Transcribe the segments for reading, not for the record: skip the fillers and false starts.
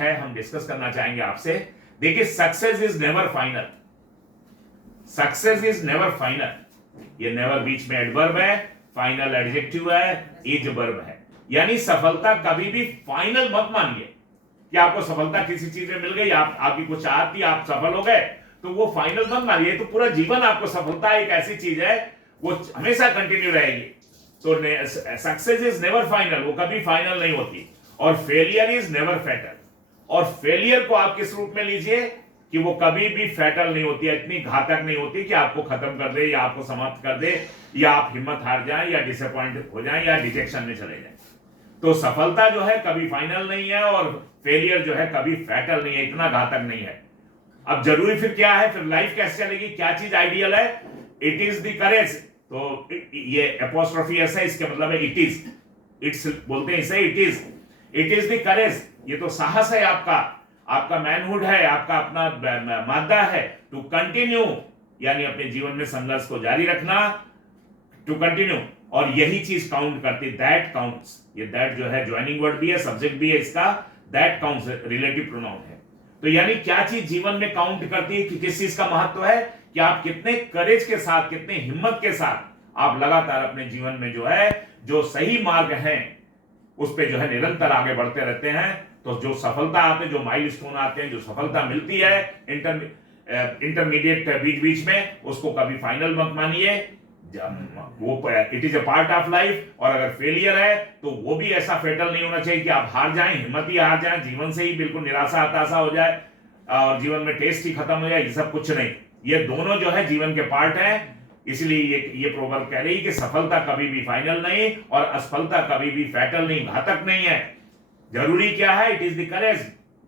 है हम डिस्कस करना चाहेंगे आपसे। देखिए, success is never final, success is never final, ये नेवर बीच में एडवर्ब है, फाइनल एडजेक्टिव है, इज वर्ब है। यानी सफलता कभी भी फाइनल मत मानिए कि आपको सफलता किसी चीज में मिल गई, आपकी कुछ चाहत थी, आप सफल हो गए, तो वो फाइनल मत मानिए। तो पूरा जीवन आपको सफलता एक ऐसी चीज है वो हमेशा कंटिन्यू रहेगी। तो सक्सेस इज नेवर फाइनल, वो कभी फाइनल नहीं होती। और फेलियर इज नेवर फैटल, और फेलियर को आप किस रूप में लीजिए कि वो कभी भी फैटल नहीं होती है, इतनी घातक नहीं होती कि आपको खत्म कर दे या आपको समाप्त कर दे, या आप हिम्मत हार जाएं या डिसअपॉइंट हो जाएं या डिजेक्शन में चले जाएं। तो सफलता जो है कभी फाइनल नहीं है, और फेलियर जो है कभी फैटल नहीं है, इतना घातक नहीं है। अब जरूरी फिर क्या है, फिर लाइफ कैसे चलेगी, क्या चीज आइडियल है? It is the courage. तो ये एपोस्ट्रोफी ऐसा है, इसके मतलब है इट इज, इट्स बोलते हैं इसे, इट इज द करेज। ये तो साहस है आपका, आपका मैनहुड है, आपका अपना मादा है, टू कंटिन्यू, यानी अपने जीवन में संघर्ष को जारी रखना, टू कंटिन्यू। और यही चीज काउंट करती, दैट काउंट्स। ये दैट जो है ज्वाइनिंग वर्ड भी है, सब्जेक्ट भी है इसका, दैट काउंट्स रिलेटिव प्रोनाउन है। तो यानी क्या चीज जीवन में काउंट करती है कि किस चीज का महत्व है, कि आप कितने करेज के साथ, कितने हिम्मत के साथ आप लगातार अपने जीवन में जो है, जो सही मार्ग है उस पे जो है निरंतर आगे बढ़ते रहते हैं। तो जो सफलता आते हैं, जो माइलस्टोन आते हैं, जो सफलता मिलती है इंटरमीडिएट बीच बीच में, उसको कभी फाइनल मत मानिए, वो it is a part of life. और अगर फेलियर है तो वो भी ऐसा फेटल नहीं होना चाहिए कि आप हार जाएं, हिम्मत ही हार जाएं, जीवन से ही बिल्कुल निराशा हताशा हो जाए और जीवन में टेस्ट ही खत्म हो जाए, ये सब कुछ नहीं। ये दोनों जो है जीवन के पार्ट हैं। इसलिए ये प्रोवर्ब कह रही है कि सफलता कभी भी फाइनल नहीं और असफलता कभी भी फैटल नहीं, घातक नहीं है। जरूरी क्या है? इट इज द करेज,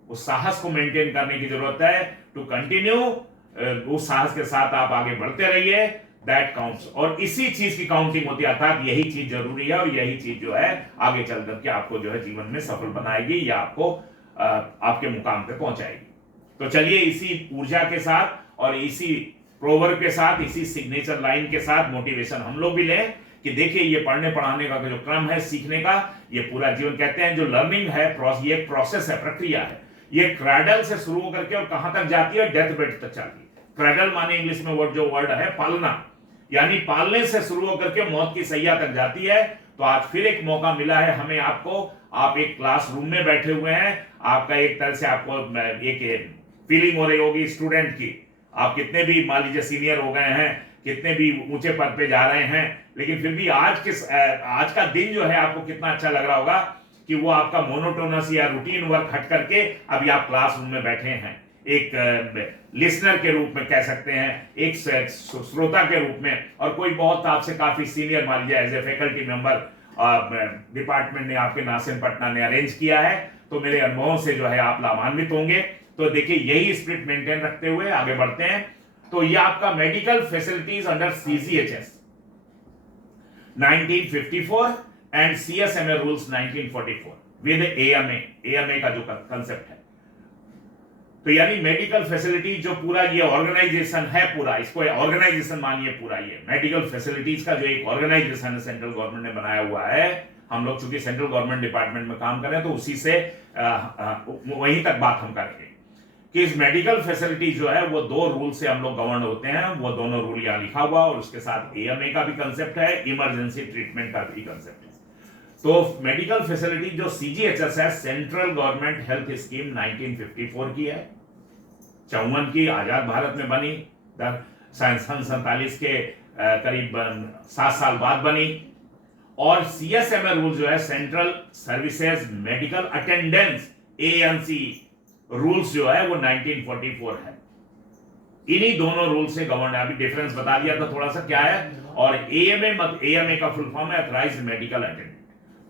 उस साहस को मेंटेन करने की जरूरत है, टू कंटिन्यू। उस साहस के साथ आप आगे बढ़ते रहिए, दैट काउंट्स। और इसी चीज की काउंटिंग होती है, अर्थात यही चीज जरूरी है, और यही चीज जो है आगे चल करके आपको जो है जीवन में सफल बनाएगी या आपको आपके मुकाम पे पहुंचाएगी। तो चलिए इसी ऊर्जा के साथ और इसी प्रोवर्ब के साथ, इसी सिग्नेचर लाइन के साथ मोटिवेशन हम लोग भी लें कि देखिए ये पढ़ने पढ़ाने का जो क्रम है, सीखने का, ये पूरा जीवन कहते हैं जो लर्निंग है, ये एक प्रोसेस है, प्रक्रिया है। ये क्रैडल से शुरू होकर के और कहां तक जाती है? डेथ बेड तक जाती है। क्रैडल माने इंग्लिश में जो वर्ड है पालना, यानी पालने से शुरू होकर के मौत की सैया तक जाती है। तो आज फिर एक मौका मिला है हमें, आपको, आप एक क्लासरूम में बैठे हुए हैं, आपका एक तरह से आपको एक फीलिंग हो रही होगी स्टूडेंट की। आप कितने भी मान लीजिए सीनियर हो गए हैं, कितने भी ऊंचे पद पे जा रहे हैं, लेकिन फिर भी आज का दिन जो है आपको कितना अच्छा लग रहा होगा कि वो आपका मोनोटोनस या रूटीन वर्क हट करके अभी आप क्लासरूम में बैठे हैं, एक लिसनर के रूप में कह सकते हैं, एक श्रोता के रूप में। और कोई बहुत आपसे काफी सीनियर मान लीजिए as a faculty member department ने आपके नासिर पटना ने अरेंज किया है, तो मेरे अनुभवों से जो है आप लाभान्वित होंगे। तो देखिए यही स्पिरिट मेंटेन रखते हुए आगे बढ़ते हैं। तो ये आपका medical facilities under CGHS 1954 and CSMA rules 1944 with AMA का जो कंसेप्ट है। तो यानी मेडिकल फैसिलिटी जो पूरा ये ऑर्गेनाइजेशन है, पूरा इसको ऑर्गेनाइजेशन मानिए, पूरा ये मेडिकल फैसिलिटीज का जो एक ऑर्गेनाइजेशन सेंट्रल गवर्नमेंट ने बनाया हुआ है। हम लोग चूंकि सेंट्रल गवर्नमेंट डिपार्टमेंट में काम कर रहे हैं तो उसी से वहीं तक बात हम करेंगे कि इस मेडिकल फैसिलिटी जो है वो दो रूल से हम लोग गवर्न होते हैं। वो दोनों रूल यहां लिखा हुआ और उसके साथ एएमए का भी कंसेप्ट है, इमरजेंसी ट्रीटमेंट का भी कंसेप्ट है। तो मेडिकल फैसिलिटी जो सीजीएचएस है, सेंट्रल गवर्नमेंट हेल्थ स्कीम 1954 की है, 54 की आजाद भारत में बनी, सन 47 के करीब 7 साल बाद बनी। और सीएसएमए रूल जो है central services medical attendance ANC rules जो है वो 1944 है। इन्हीं दोनों रूल से गवर्न, अभी डिफरेंस बता दिया था थोड़ा सा क्या है। और एएमए का फुल फॉर्म है अथराइज्ड मेडिकल अटेंडेंट।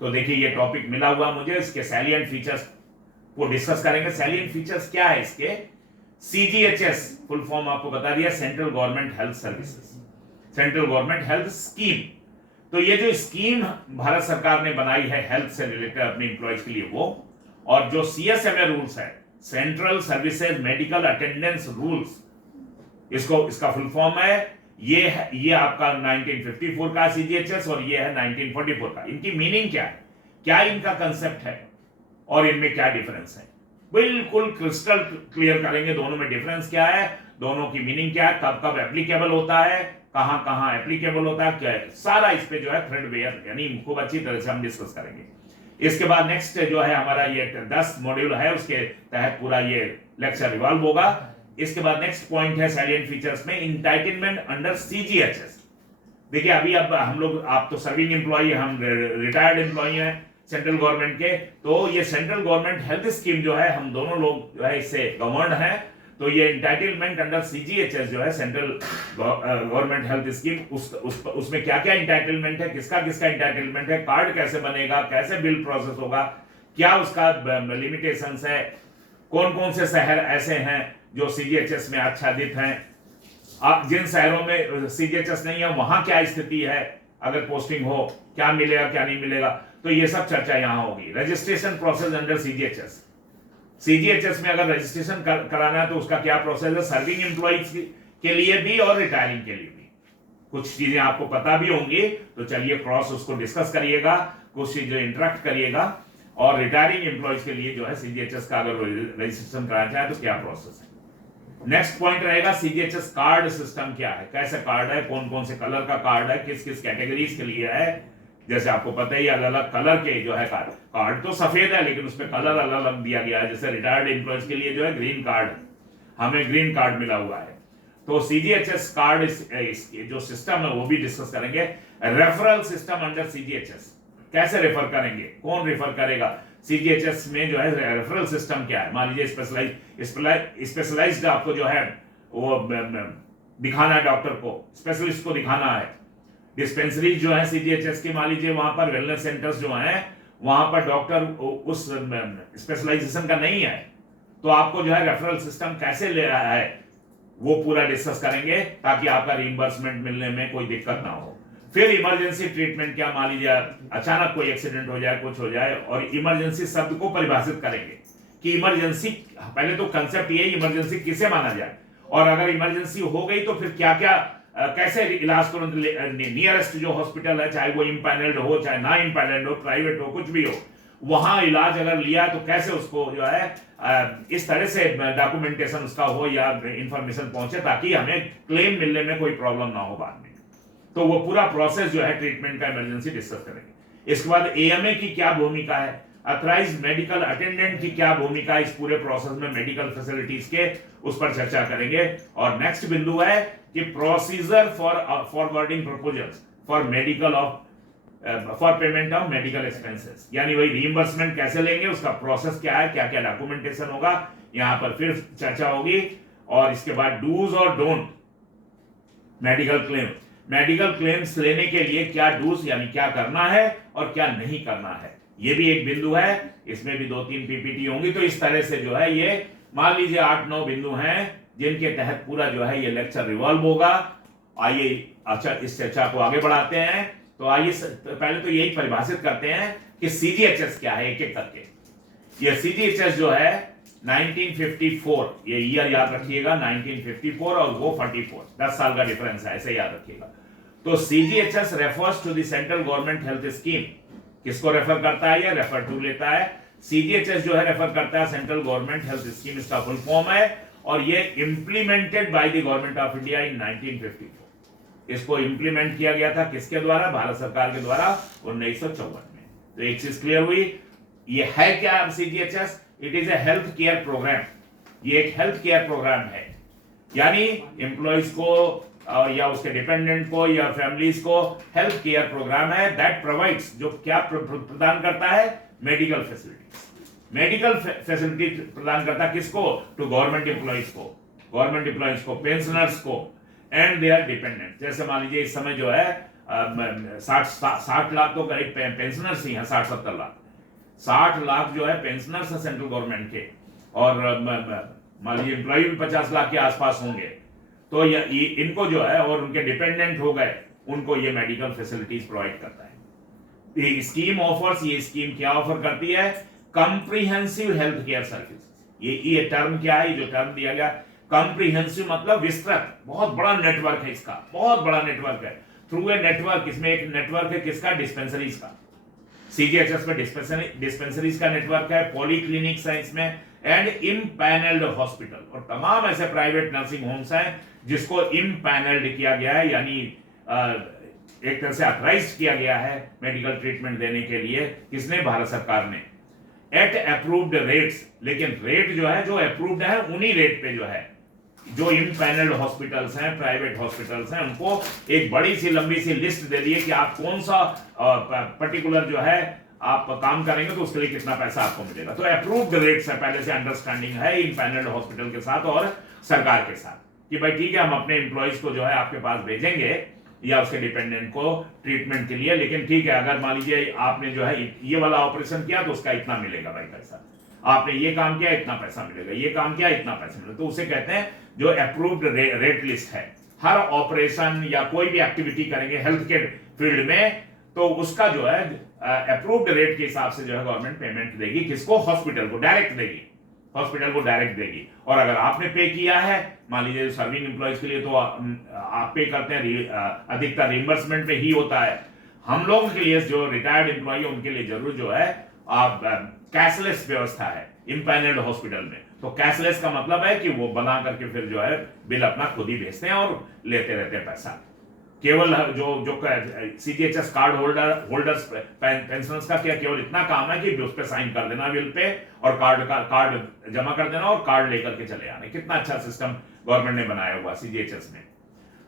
तो देखिए ये टॉपिक मिला हुआ मुझे, इसके सैलिएंट फीचर्स को डिस्कस करेंगे। सैलिएंट फीचर्स क्या है इसके? सीजीएचएस फुल फॉर्म आपको बता दिया, central government health services, central government health scheme. तो ये जो स्कीम भारत सरकार ने बनाई है हेल्थ से रिलेटेड अपने एम्प्लॉयज के लिए वो, और जो सीएसएमए रूल्स है central services medical attendance rules, इसका फुल फॉर्म है ये आपका 1954 का सीजीएचएस और ये है 1944 का। इनकी मीनिंग क्या है, क्या इनका कंसेप्ट है और इनमें क्या डिफरेंस है? बिल्कुल क्रिस्टल क्लियर करेंगे दोनों में डिफरेंस क्या है, दोनों की मीनिंग क्या है, कब कब एप्लीकेबल होता है, कहां कहां एप्लीकेबल होता है, क्या है, सारा इस पे जो है थ्रेडवेयर यानी खूब अच्छी तरह से हम डिस्कस करेंगे। इसके बाद नेक्स्ट जो है हमारा ये 10 मॉड्यूल है, उसके तहत पूरा ये लेक्चर रिवॉल्व होगा। इसके बाद नेक्स्ट पॉइंट है सैलिएंट फीचर्स में इंटाइटलमेंट अंडर सीजीएचएस। देखिए अभी अब हम लोग, आप तो सर्विंग एम्प्लॉई, हम रिटायर्ड एम्प्लॉई हैं सेंट्रल गवर्नमेंट के, तो ये सेंट्रल गवर्नमेंट हेल्थ स्कीम जो है हम दोनों लोग जो है इससे गवर्नड हैं। तो ये इंटाइटलमेंट अंडर सीजीएचएस जो है सेंट्रल गवर्नमेंट हेल्थ स्कीम, उसमें क्या क्या इंटाइटलमेंट है, किसका किसका इंटाइटलमेंट है, कार्ड कैसे बनेगा, कैसे बिल प्रोसेस होगा, क्या उसका लिमिटेशंस है, कौन कौन से शहर ऐसे हैं जो सीजीएचएस में आच्छादित हैं, जिन शहरों में सीजीएचएस नहीं है वहां क्या स्थिति है, अगर पोस्टिंग हो क्या मिलेगा क्या नहीं मिलेगा, तो ये सब चर्चा यहां होगी। Registration process under CGHS, CGHS में अगर रजिस्ट्रेशन कराना है तो उसका क्या प्रोसेस है, सर्विंग एम्प्लॉइज के लिए भी और रिटायरिंग के लिए भी। कुछ चीजें आपको पता भी होंगी, तो चलिए क्रॉस उसको डिस्कस करिएगा, कुछ चीजें इंटरेक्ट करिएगा। और रिटायरिंग एम्प्लॉइज के लिए जो है सीजीएचएस का अगर रजिस्ट्रेशन कराना चाहे तो क्या प्रोसेस है। नेक्स्ट पॉइंट रहेगा सीजीएचएस कार्ड सिस्टम क्या है, कैसे कार्ड है, कौन कौन से कलर का कार्ड है, किस किस कैटेगरीज के लिए है। जैसे आपको पता ही अलग अलग कलर के जो है कार्ड तो सफेद है लेकिन उसमें कलर अलग अलग दिया गया है। जैसे रिटायर्ड एम्प्लॉइज के लिए जो है ग्रीन कार्ड, हमें ग्रीन कार्ड मिला हुआ है। तो सीजीएचएस कार्ड जो सिस्टम है वो भी डिस्कस करेंगे। रेफरल सिस्टम अंडर सीजीएचएस, कैसे रेफर करेंगे, कौन रेफर करेगा, सीजीएचएस में जो है रेफरल सिस्टम क्या है। मान लीजिए स्पेशलाइज्ड आपको जो है वो दिखाना है, डॉक्टर को, स्पेशलिस्ट को दिखाना है। डिस्पेंसरी जो है सीजीएचएस के, मान लीजिए वहां पर वेलनेस सेंटर्स जो हैं वहां पर डॉक्टर उस स्पेशलाइजेशन का नहीं है, तो आपको जो है रेफरल सिस्टम कैसे ले रहा है वो पूरा डिस्कस करेंगे ताकि आपका रिइंबर्समेंट मिलने में कोई दिक्कत ना हो। फिर इमरजेंसी ट्रीटमेंट क्या, मान लीजिए अचानक कोई एक्सीडेंट हो जाए, कुछ हो जाए, और इमरजेंसी शब्द को परिभाषित करेंगे कि इमरजेंसी, पहले तो कंसेप्ट ये इमरजेंसी किसे माना जाए, और अगर इमरजेंसी हो गई तो फिर क्या क्या कैसे इलाज करो। नियरेस्ट जो हॉस्पिटल है, चाहे वो इम्पैनल्ड हो चाहे ना इम्पैनल्ड हो, प्राइवेट हो, कुछ भी हो, वहां इलाज अगर लिया तो कैसे उसको जो है इस तरह से डॉक्यूमेंटेशन उसका हो या इंफॉर्मेशन पहुंचे ताकि हमें क्लेम मिलने में कोई प्रॉब्लम ना हो बाद में। तो वो पूरा प्रोसेस जो है ट्रीटमेंट का इमरजेंसी डिस्कस करेंगे। इसके बाद एएमए की क्या भूमिका है, अथराइज्ड मेडिकल अटेंडेंट की क्या भूमिका है इस पूरे प्रोसेस में, मेडिकल फैसिलिटीज के, उस पर चर्चा करेंगे। और नेक्स्ट बिंदु है कि procedure for forwarding proposals for medical of for payment of medical expenses, यानी वही रीइंबर्समेंट कैसे लेंगे, उसका प्रोसेस क्या है, क्या क्या डॉक्यूमेंटेशन होगा, यहां पर फिर चर्चा होगी। और इसके बाद डूज और don't medical claim, medical claims लेने के लिए क्या डूज यानी क्या करना है और क्या नहीं करना है, ये भी एक बिंदु है। इसमें भी 2-3 पीपीटी होंगी। तो इस तरह से जो है ये मान लीजिए 8-9 बिंदु हैं जिनके तहत पूरा जो है ये लेक्चर रिवॉल्व होगा। आइए अच्छा इस चर्चा को आगे बढ़ाते हैं। तो आइए पहले तो यही परिभाषित करते हैं कि सीजीएचएस क्या है, एक एक करके। ये सीजीएचएस जो है 1954, ये ईयर याद रखिएगा, 1954 और वो 44, 10 साल का डिफरेंस है, ऐसे याद रखिएगा। तो CGHS refers to the central government health scheme, किसको रेफर करता है, ये रेफर टू लेता है। सीजीएचएस जो है रेफर करता है सेंट्रल गवर्नमेंट हेल्थ स्कीम, इसका फुल फॉर्म है, और ये implemented by the government of India in 1954। इसको इंप्लीमेंट किया गया था किसके द्वारा, भारत सरकार के द्वारा 1954 में। तो एक चीज क्लियर हुई, ये है क्या CGHS, it is a health care programme. ये एक हेल्थ केयर प्रोग्राम है, यानी एम्प्लॉइज को या उसके डिपेंडेंट को या फैमिलीज को हेल्थ केयर प्रोग्राम है दैट प्रोवाइड्स, जो क्या प्रदान करता है, मेडिकल फैसिलिटीज। मेडिकल फैसिलिटी प्रदान करता है किसको, टू गवर्नमेंट एम्प्लॉइज को, पेंशनर्स को एंड देयर डिपेंडेंट। जैसे मान लीजिए इस समय जो है 60 लाख तो करीब पेंशनर्स ही हैं, 60-70 लाख, 60 लाख जो है पेंशनर्स है सेंट्रल गवर्नमेंट के, और मान लीजिए एम्प्लॉय भी 50 लाख के आसपास होंगे। तो ये इनको जो है, और उनके डिपेंडेंट हो गए, उनको ये मेडिकल फैसिलिटीज प्रोवाइड करता है। ये स्कीम ऑफर्स, ये स्कीम क्या ऑफर करती है, कंप्रीहेंसिव हेल्थ केयर सर्विस। ये टर्म क्या है, ये जो टर्म दिया गया कंप्रीहेंसिव मतलब विस्तृत, बहुत बड़ा नेटवर्क है इसका, बहुत बड़ा नेटवर्क है। थ्रू ए नेटवर्क, इसमें एक नेटवर्क है किसका, डिस्पेंसरीज का। सीजीएचएस में डिस्पेंसरीज का नेटवर्क है, पॉलीक्लिनिक्स है इसमें, एंड इम्पैनल्ड हॉस्पिटल, और तमाम ऐसे प्राइवेट नर्सिंग होम्स हैं जिसको इम्पैनल्ड किया गया है, यानी एक तरह से अथराइज किया गया है मेडिकल ट्रीटमेंट देने के लिए। किसने? भारत सरकार ने, एट अप्रूव्ड रेट्स। लेकिन रेट जो है, जो अप्रूव्ड है, उन्हीं रेट पे जो है, जो इम्पैनल्ड हॉस्पिटल्स हैं, प्राइवेट हॉस्पिटल्स हैं, उनको एक बड़ी सी लंबी सी लिस्ट दे दी है कि आप कौन सा पर्टिकुलर जो है आप काम करेंगे तो उसके लिए कितना पैसा आपको मिलेगा। तो अप्रूव्ड रेट्स है, पहले से अंडरस्टैंडिंग है इम्पैनल्ड हॉस्पिटल के साथ और सरकार के साथ कि भाई ठीक है, हम अपने एम्प्लॉइज को जो है आपके पास भेजेंगे या उसके डिपेंडेंट को ट्रीटमेंट के लिए, लेकिन ठीक है, अगर मान लीजिए आपने जो है ये वाला ऑपरेशन किया तो उसका इतना मिलेगा भाई पैसा, आपने ये काम किया इतना पैसा मिलेगा, ये काम किया इतना पैसा मिलेगा। तो उसे कहते हैं जो अप्रूव्ड रेट लिस्ट है। हर ऑपरेशन या कोई भी एक्टिविटी करेंगे हेल्थ के फील्ड में तो उसका जो है अप्रूव्ड रेट के हिसाब से जो है गवर्नमेंट पेमेंट देगी। किसको? हॉस्पिटल को डायरेक्ट देगी, हॉस्पिटल को डायरेक्ट देगी। और अगर आपने पे किया है, मान लीजिए सर्विंग एम्प्लॉयज के लिए तो आप पे करते हैं, अधिकतर रिइंबर्समेंट पे ही होता है। हम लोगों के लिए जो रिटायर्ड एम्प्लॉय उनके लिए जरूर जो है आप कैशलेस व्यवस्था है इम्पैनल्ड हॉस्पिटल में। तो कैशलेस का मतलब है कि वो बना करके फिर जो है बिल अपना खुद ही भेजते हैं और लेते रहते हैं पैसा। केवल जो सीजीएचएस कार्ड होल्डर्स पेंशनर्स का क्या केवल इतना काम है कि उस पे साइन कर देना बिल पे और कार्ड जमा कर देना और कार्ड लेकर के चले आने। कितना अच्छा सिस्टम गवर्नमेंट ने बनाया हुआ सीजीएचएस में।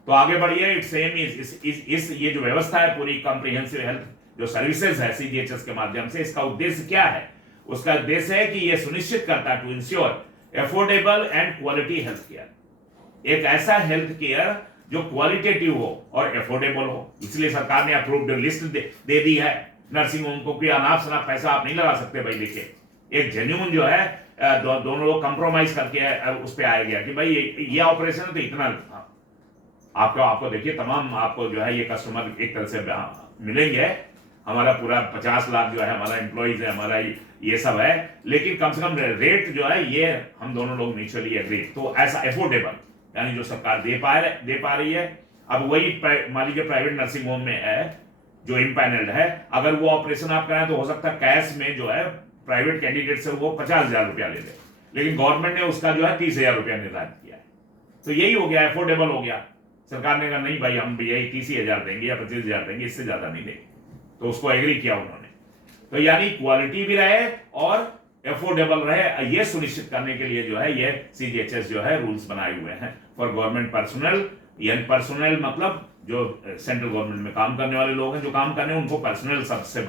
तो आगे बढ़िए, इट्स सेम इस ये जो व्यवस्था है पूरी कॉम्प्रिहेंसिव हेल्थ जो सर्विसेज है सीजीएचएस के माध्यम से, इसका उद्देश्य क्या है? उसका उद्देश्य है कि यह सुनिश्चित करता है to ensure affordable and quality health care, एक ऐसा हेल्थ केयर जो क्वालिटेटिव हो और एफोर्डेबल हो। इसलिए सरकार ने अप्रूव्ड लिस्ट दे दी है नर्सिंग होम को कि अनाप शनाप पैसा आप नहीं लगा सकते भाई। देखिए एक जेन्युइन जो है दोनों लोग कंप्रोमाइज करके उस पर आया गया कि भाई ये ऑपरेशन है तो इतना आपको देखिए तमाम आपको जो है ये कस्टमर एक तरह से मिलेंगे। हमारा पूरा 50 लाख जो है हमारा एम्प्लॉइज है, हमारा ये सब है, लेकिन कम से कम रेट जो है ये हम दोनों लोग म्यूचुअली एग्री। तो ऐसा एफोर्डेबल यानी जो सरकार दे पा रही है। अब वही मान लीजिए प्राइवेट नर्सिंग होम में है जो इम्पैनल्ड है, अगर वो ऑपरेशन आप कराएं तो हो सकता है कैश में जो है प्राइवेट कैंडिडेट से वो 50,000 रुपया ले ले, लेकिन गवर्नमेंट ने उसका जो है 30,000 रुपया निर्धारित किया है। तो यही हो गया, एफोर्डेबल हो गया। सरकार ने कहा नहीं भाई हम यही 30,000 देंगे या 25,000 देंगे, इससे ज्यादा नहीं देंगे। तो उसको एग्री किया उन्होंने। तो यानी क्वालिटी भी रहे और एफोर्डेबल रहे, ये सुनिश्चित करने के लिए जो है ये सीजीएचएस जो है रूल्स बनाए हुए हैं फॉर गवर्नमेंट पर्सनल। यानी पर्सनल मतलब जो सेंट्रल गवर्नमेंट में काम करने वाले लोग हैं, जो काम करने उनको पर्सनल सबसे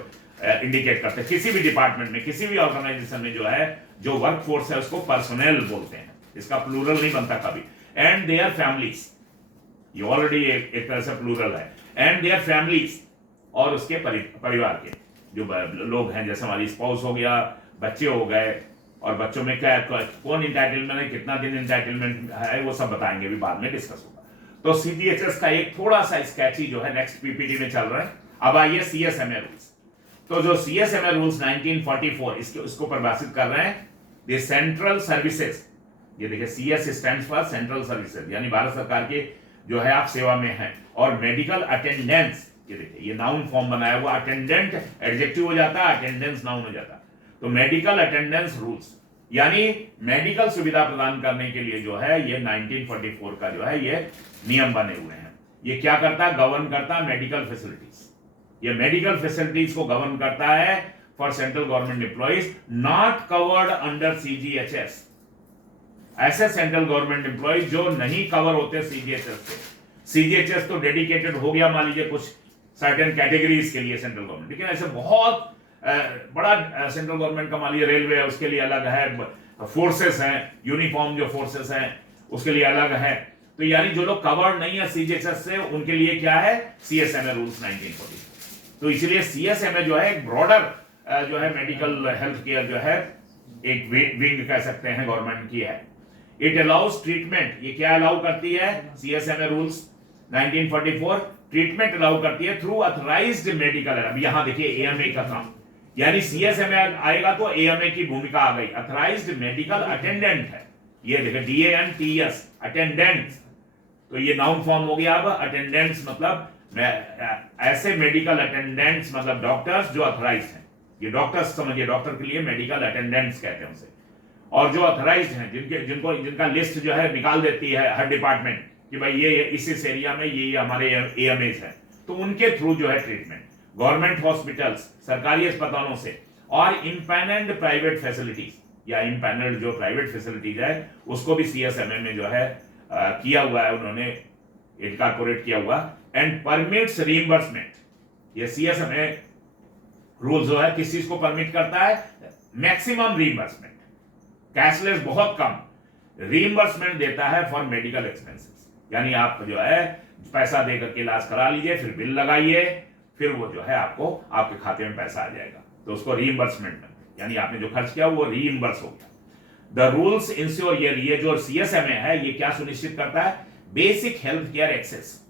इंडिकेट करते हैं। किसी भी डिपार्टमेंट में, किसी भी ऑर्गेनाइजेशन में जो है जो वर्क फोर्स है उसको पर्सनल बोलते हैं, इसका प्लूरल नहीं बनता कभी। एंड देयर फैमिलीज, ये ऑलरेडी एक तरह से प्लूरल है। एंड देयर फैमिलीज, और उसके परिवार के जो लोग हैं, जैसे हमारी स्पाउस हो गया, बच्चे हो गए, और बच्चों में क्या कौन इंटाइटलमेंट है, कितना दिन इंटाइटलमेंट है, वो सब बताएंगे, भी बाद में डिस्कस होगा। तो सीजीएचएस का एक थोड़ा सा स्केची जो है नेक्स्ट पीपीटी में चल रहा है। अब आइए सीएसएमए रूल्स। तो जो सीएसएमए रूल्स 1944 इसको परिभाषित कर रहे हैं, द सेंट्रल सर्विसेज। ये देखिए CS stands for central services, यानी भारत सरकार के जो है आप सेवा में हैं। और मेडिकल अटेंडेंस, ये देखिए ये नाउन फॉर्म बनाया हुआ, अटेंडेंट एडजेक्टिव हो जाता है, अटेंडेंस नाउन हो जाता है। तो मेडिकल अटेंडेंस रूल्स यानी मेडिकल सुविधा प्रदान करने के लिए जो है ये 1944 का जो है ये नियम बने हुए हैं। ये क्या करता है? गवर्न करता है मेडिकल फैसिलिटीज। ये मेडिकल फैसिलिटीज को गवर्न करता है for central government employees not covered under CGHS. ऐसे सेंट्रल गवर्नमेंट एम्प्लॉइज जो नहीं कवर होते सीजीएचएस से। सीजीएचएस तो डेडिकेटेड हो गया मान लीजिए कुछ सर्टेन कैटेगरीज के लिए सेंट्रल गवर्नमेंट, लेकिन ऐसे बहुत बड़ा सेंट्रल गवर्नमेंट का मान लीजिए रेलवे है, उसके लिए अलग है, फोर्सेस हैं, यूनिफॉर्म जो फोर्सेस हैं उसके लिए अलग है। तो यानी जो लोग कवर्ड नहीं है सीजीएचएस से उनके लिए क्या है? CSMA rules 1940। तो इसलिए सीएसएमए जो है एक ब्रॉडर जो है मेडिकल हेल्थ केयर जो है एक विंग कह सकते हैं गवर्नमेंट की है। इट अलाउज ट्रीटमेंट, ये क्या अलाउ करती है? सीएसएमए रूल्स 1944 ट्रीटमेंट अलाउ करती है थ्रू ऑथराइज्ड मेडिकल। अब यहां देखिए एएमए का काम, यानी सीएसएमए आएगा तो एएमए की भूमिका आ गई। ऑथराइज्ड मेडिकल अटेंडेंट है, ये देखिए DANTS अटेंडेंट्स। तो ये नाउन फॉर्म हो गया। अब अटेंडेंट्स मतलब ऐसे मेडिकल अटेंडेंट्स मतलब डॉक्टर्स जो ऑथराइज्ड हैं। ये डॉक्टर्स समझिए, डॉक्टर के लिए मेडिकल अटेंडेंट्स कहते हैं उसे। और जो ऑथराइज्ड हैं, जिनका लिस्ट जो है निकाल देती है हर डिपार्टमेंट कि भाई ये इस एरिया में ये हमारे एएमएस हैं, तो उनके थ्रू जो है ट्रीटमेंट, गवर्नमेंट हॉस्पिटल्स, सरकारी अस्पतालों से, और इम्पैनल्ड प्राइवेट फैसिलिटीज या इम्पैनल्ड जो प्राइवेट फैसिलिटीज है उसको भी सीएसएमए में जो है किया हुआ है, उन्होंने इनकॉर्पोरेट किया हुआ, एंड परमिट्स रीइंबर्समेंट। ये सीएसएमए रूल जो है किस चीज को परमिट करता है? मैक्सिमम रीइंबर्समेंट, कैशलेस बहुत कम, रीइंबर्समेंट देता है फॉर मेडिकल एक्सपेंसेस। यानी आप जो है पैसा देकर के इलाज करा लीजिए, फिर बिल लगाइए, फिर वो जो है आपको आपके खाते में पैसा आ जाएगा, तो उसको रीइंबर्समेंट, यानी आपने जो खर्च किया वो रीइंबर्स हो गया। द रूल्स इंश्योर, ये जो सीएसएमए है ये क्या सुनिश्चित करता है? बेसिक हेल्थ केयर एक्सेस,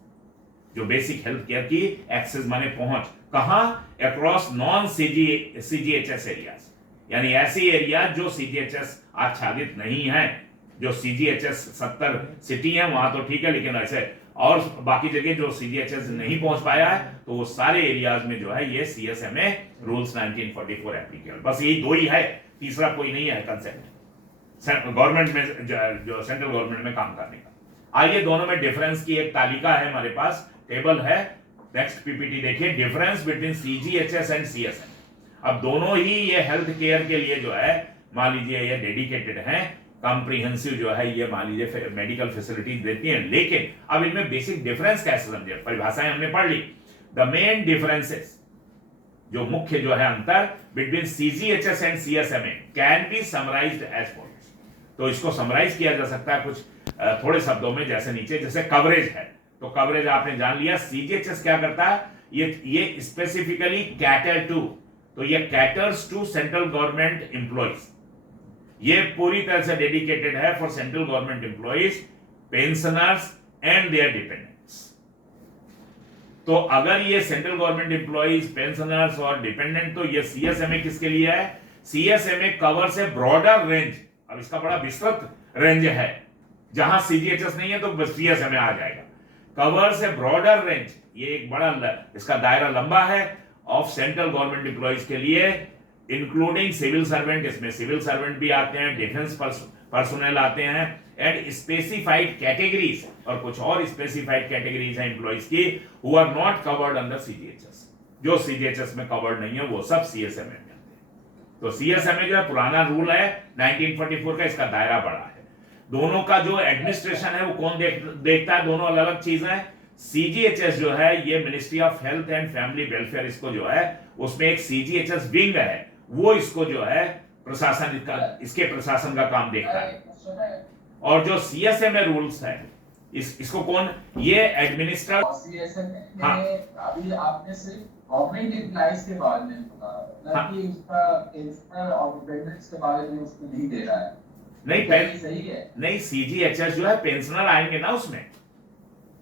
जो बेसिक हेल्थ केयर की एक्सेस माने पहुंच, कहां? अक्रॉस नॉन सीजीएचएस एरियाज, यानी ऐसी एरिया जो सीजीएचएस आच्छादित नहीं है। जो सीजीएचएस 70 सिटी है वहां तो ठीक है, लेकिन ऐसे और बाकी जगह जो सीजीएचएस नहीं पहुंच पाया है, तो वो सारे एरियाज में जो है ये सीएसएमए रूल्स 1944 एप्लीकेबल। बस यही दो ही है, तीसरा कोई नहीं है कंसेप्ट गवर्नमेंट में, जो सेंट्रल गवर्नमेंट में काम करने का। आइए दोनों में डिफरेंस की एक तालिका है, हमारे पास टेबल है, नेक्स्ट पीपीटी देखिए, difference between CGHS and CSMA. अब दोनों ही ये हेल्थ केयर के लिए जो है मान लीजिए ये डेडिकेटेड हैं, कॉम्प्रिहेंसिव जो है ये मान लीजिए मेडिकल फैसिलिटीज देती हैं, लेकिन अब इनमें बेसिक डिफरेंस कैसे समझे? परिभाषाएं हमने पढ़ ली। द मेन डिफरेंसेस, जो मुख्य जो है अंतर between CGHS and CSMA can be summarised as follows. तो इसको समराइज किया जा सकता है कुछ थोड़े शब्दों में, जैसे नीचे, जैसे कवरेज है, तो कवरेज आपने जान लिया। सीजीएचएस क्या करता है? ये स्पेसिफिकली कैटर टू, तो ये caters to central government employees, ये पूरी तरह से डेडिकेटेड है for central government employees, pensioners and their dependents. तो अगर ये सेंट्रल गवर्नमेंट एम्प्लॉइज, पेंशनर्स और डिपेंडेंट, तो ये सीएसएमए किसके लिए है? CSMA covers a broader range. अब इसका बड़ा विस्तृत रेंज है, जहां सीजीएचएस नहीं है तो सीएसएमए आ जाएगा। कवर्स ए ब्रॉडर रेंज, ये एक बड़ा इसका दायरा लंबा है, ऑफ सेंट्रल गवर्नमेंट एम्प्लॉइज के लिए, इंक्लूडिंग सिविल सर्वेंट, इसमें सिविल सर्वेंट भी आते हैं, डिफेंस पर्सोनल आते हैं, एंड स्पेसिफाइड कैटेगरीज, और कुछ और स्पेसिफाइड कैटेगरीज हैं एम्प्लॉइज की, who are not covered under CGHS. जो सीजीएचएस में कवर्ड नहीं है वो सब सीएसएमए में आते हैं। तो सीएसएमए जो है पुराना रूल है 1944 का, इसका दायरा बड़ा है। दोनों का जो एडमिनिस्ट्रेशन है वो कौन देखता है? दोनों अलग अलग चीजें हैं। सीजीएचएस जो है ये ministry of health and family welfare, इसको जो है उसमें एक सीजीएचएस विंग है, वो इसको जो है प्रशासन, इसके प्रशासन का काम देखता है। और जो सीएसएमए रूल्स है इसको कौन? ये एडमिनिस्ट्रेटर। हाँ, अभी आपने सिर्फ गवर्नमेंट एम्प्लॉइज के बारे में बताया, ना कि उसका पेंशनर और डिपेंडेंट्स के बारे में उसको नहीं दे रहा है। नहीं, सही है, नहीं, सीजीएचएस जो है पेंशनर आएंगे ना उसमें,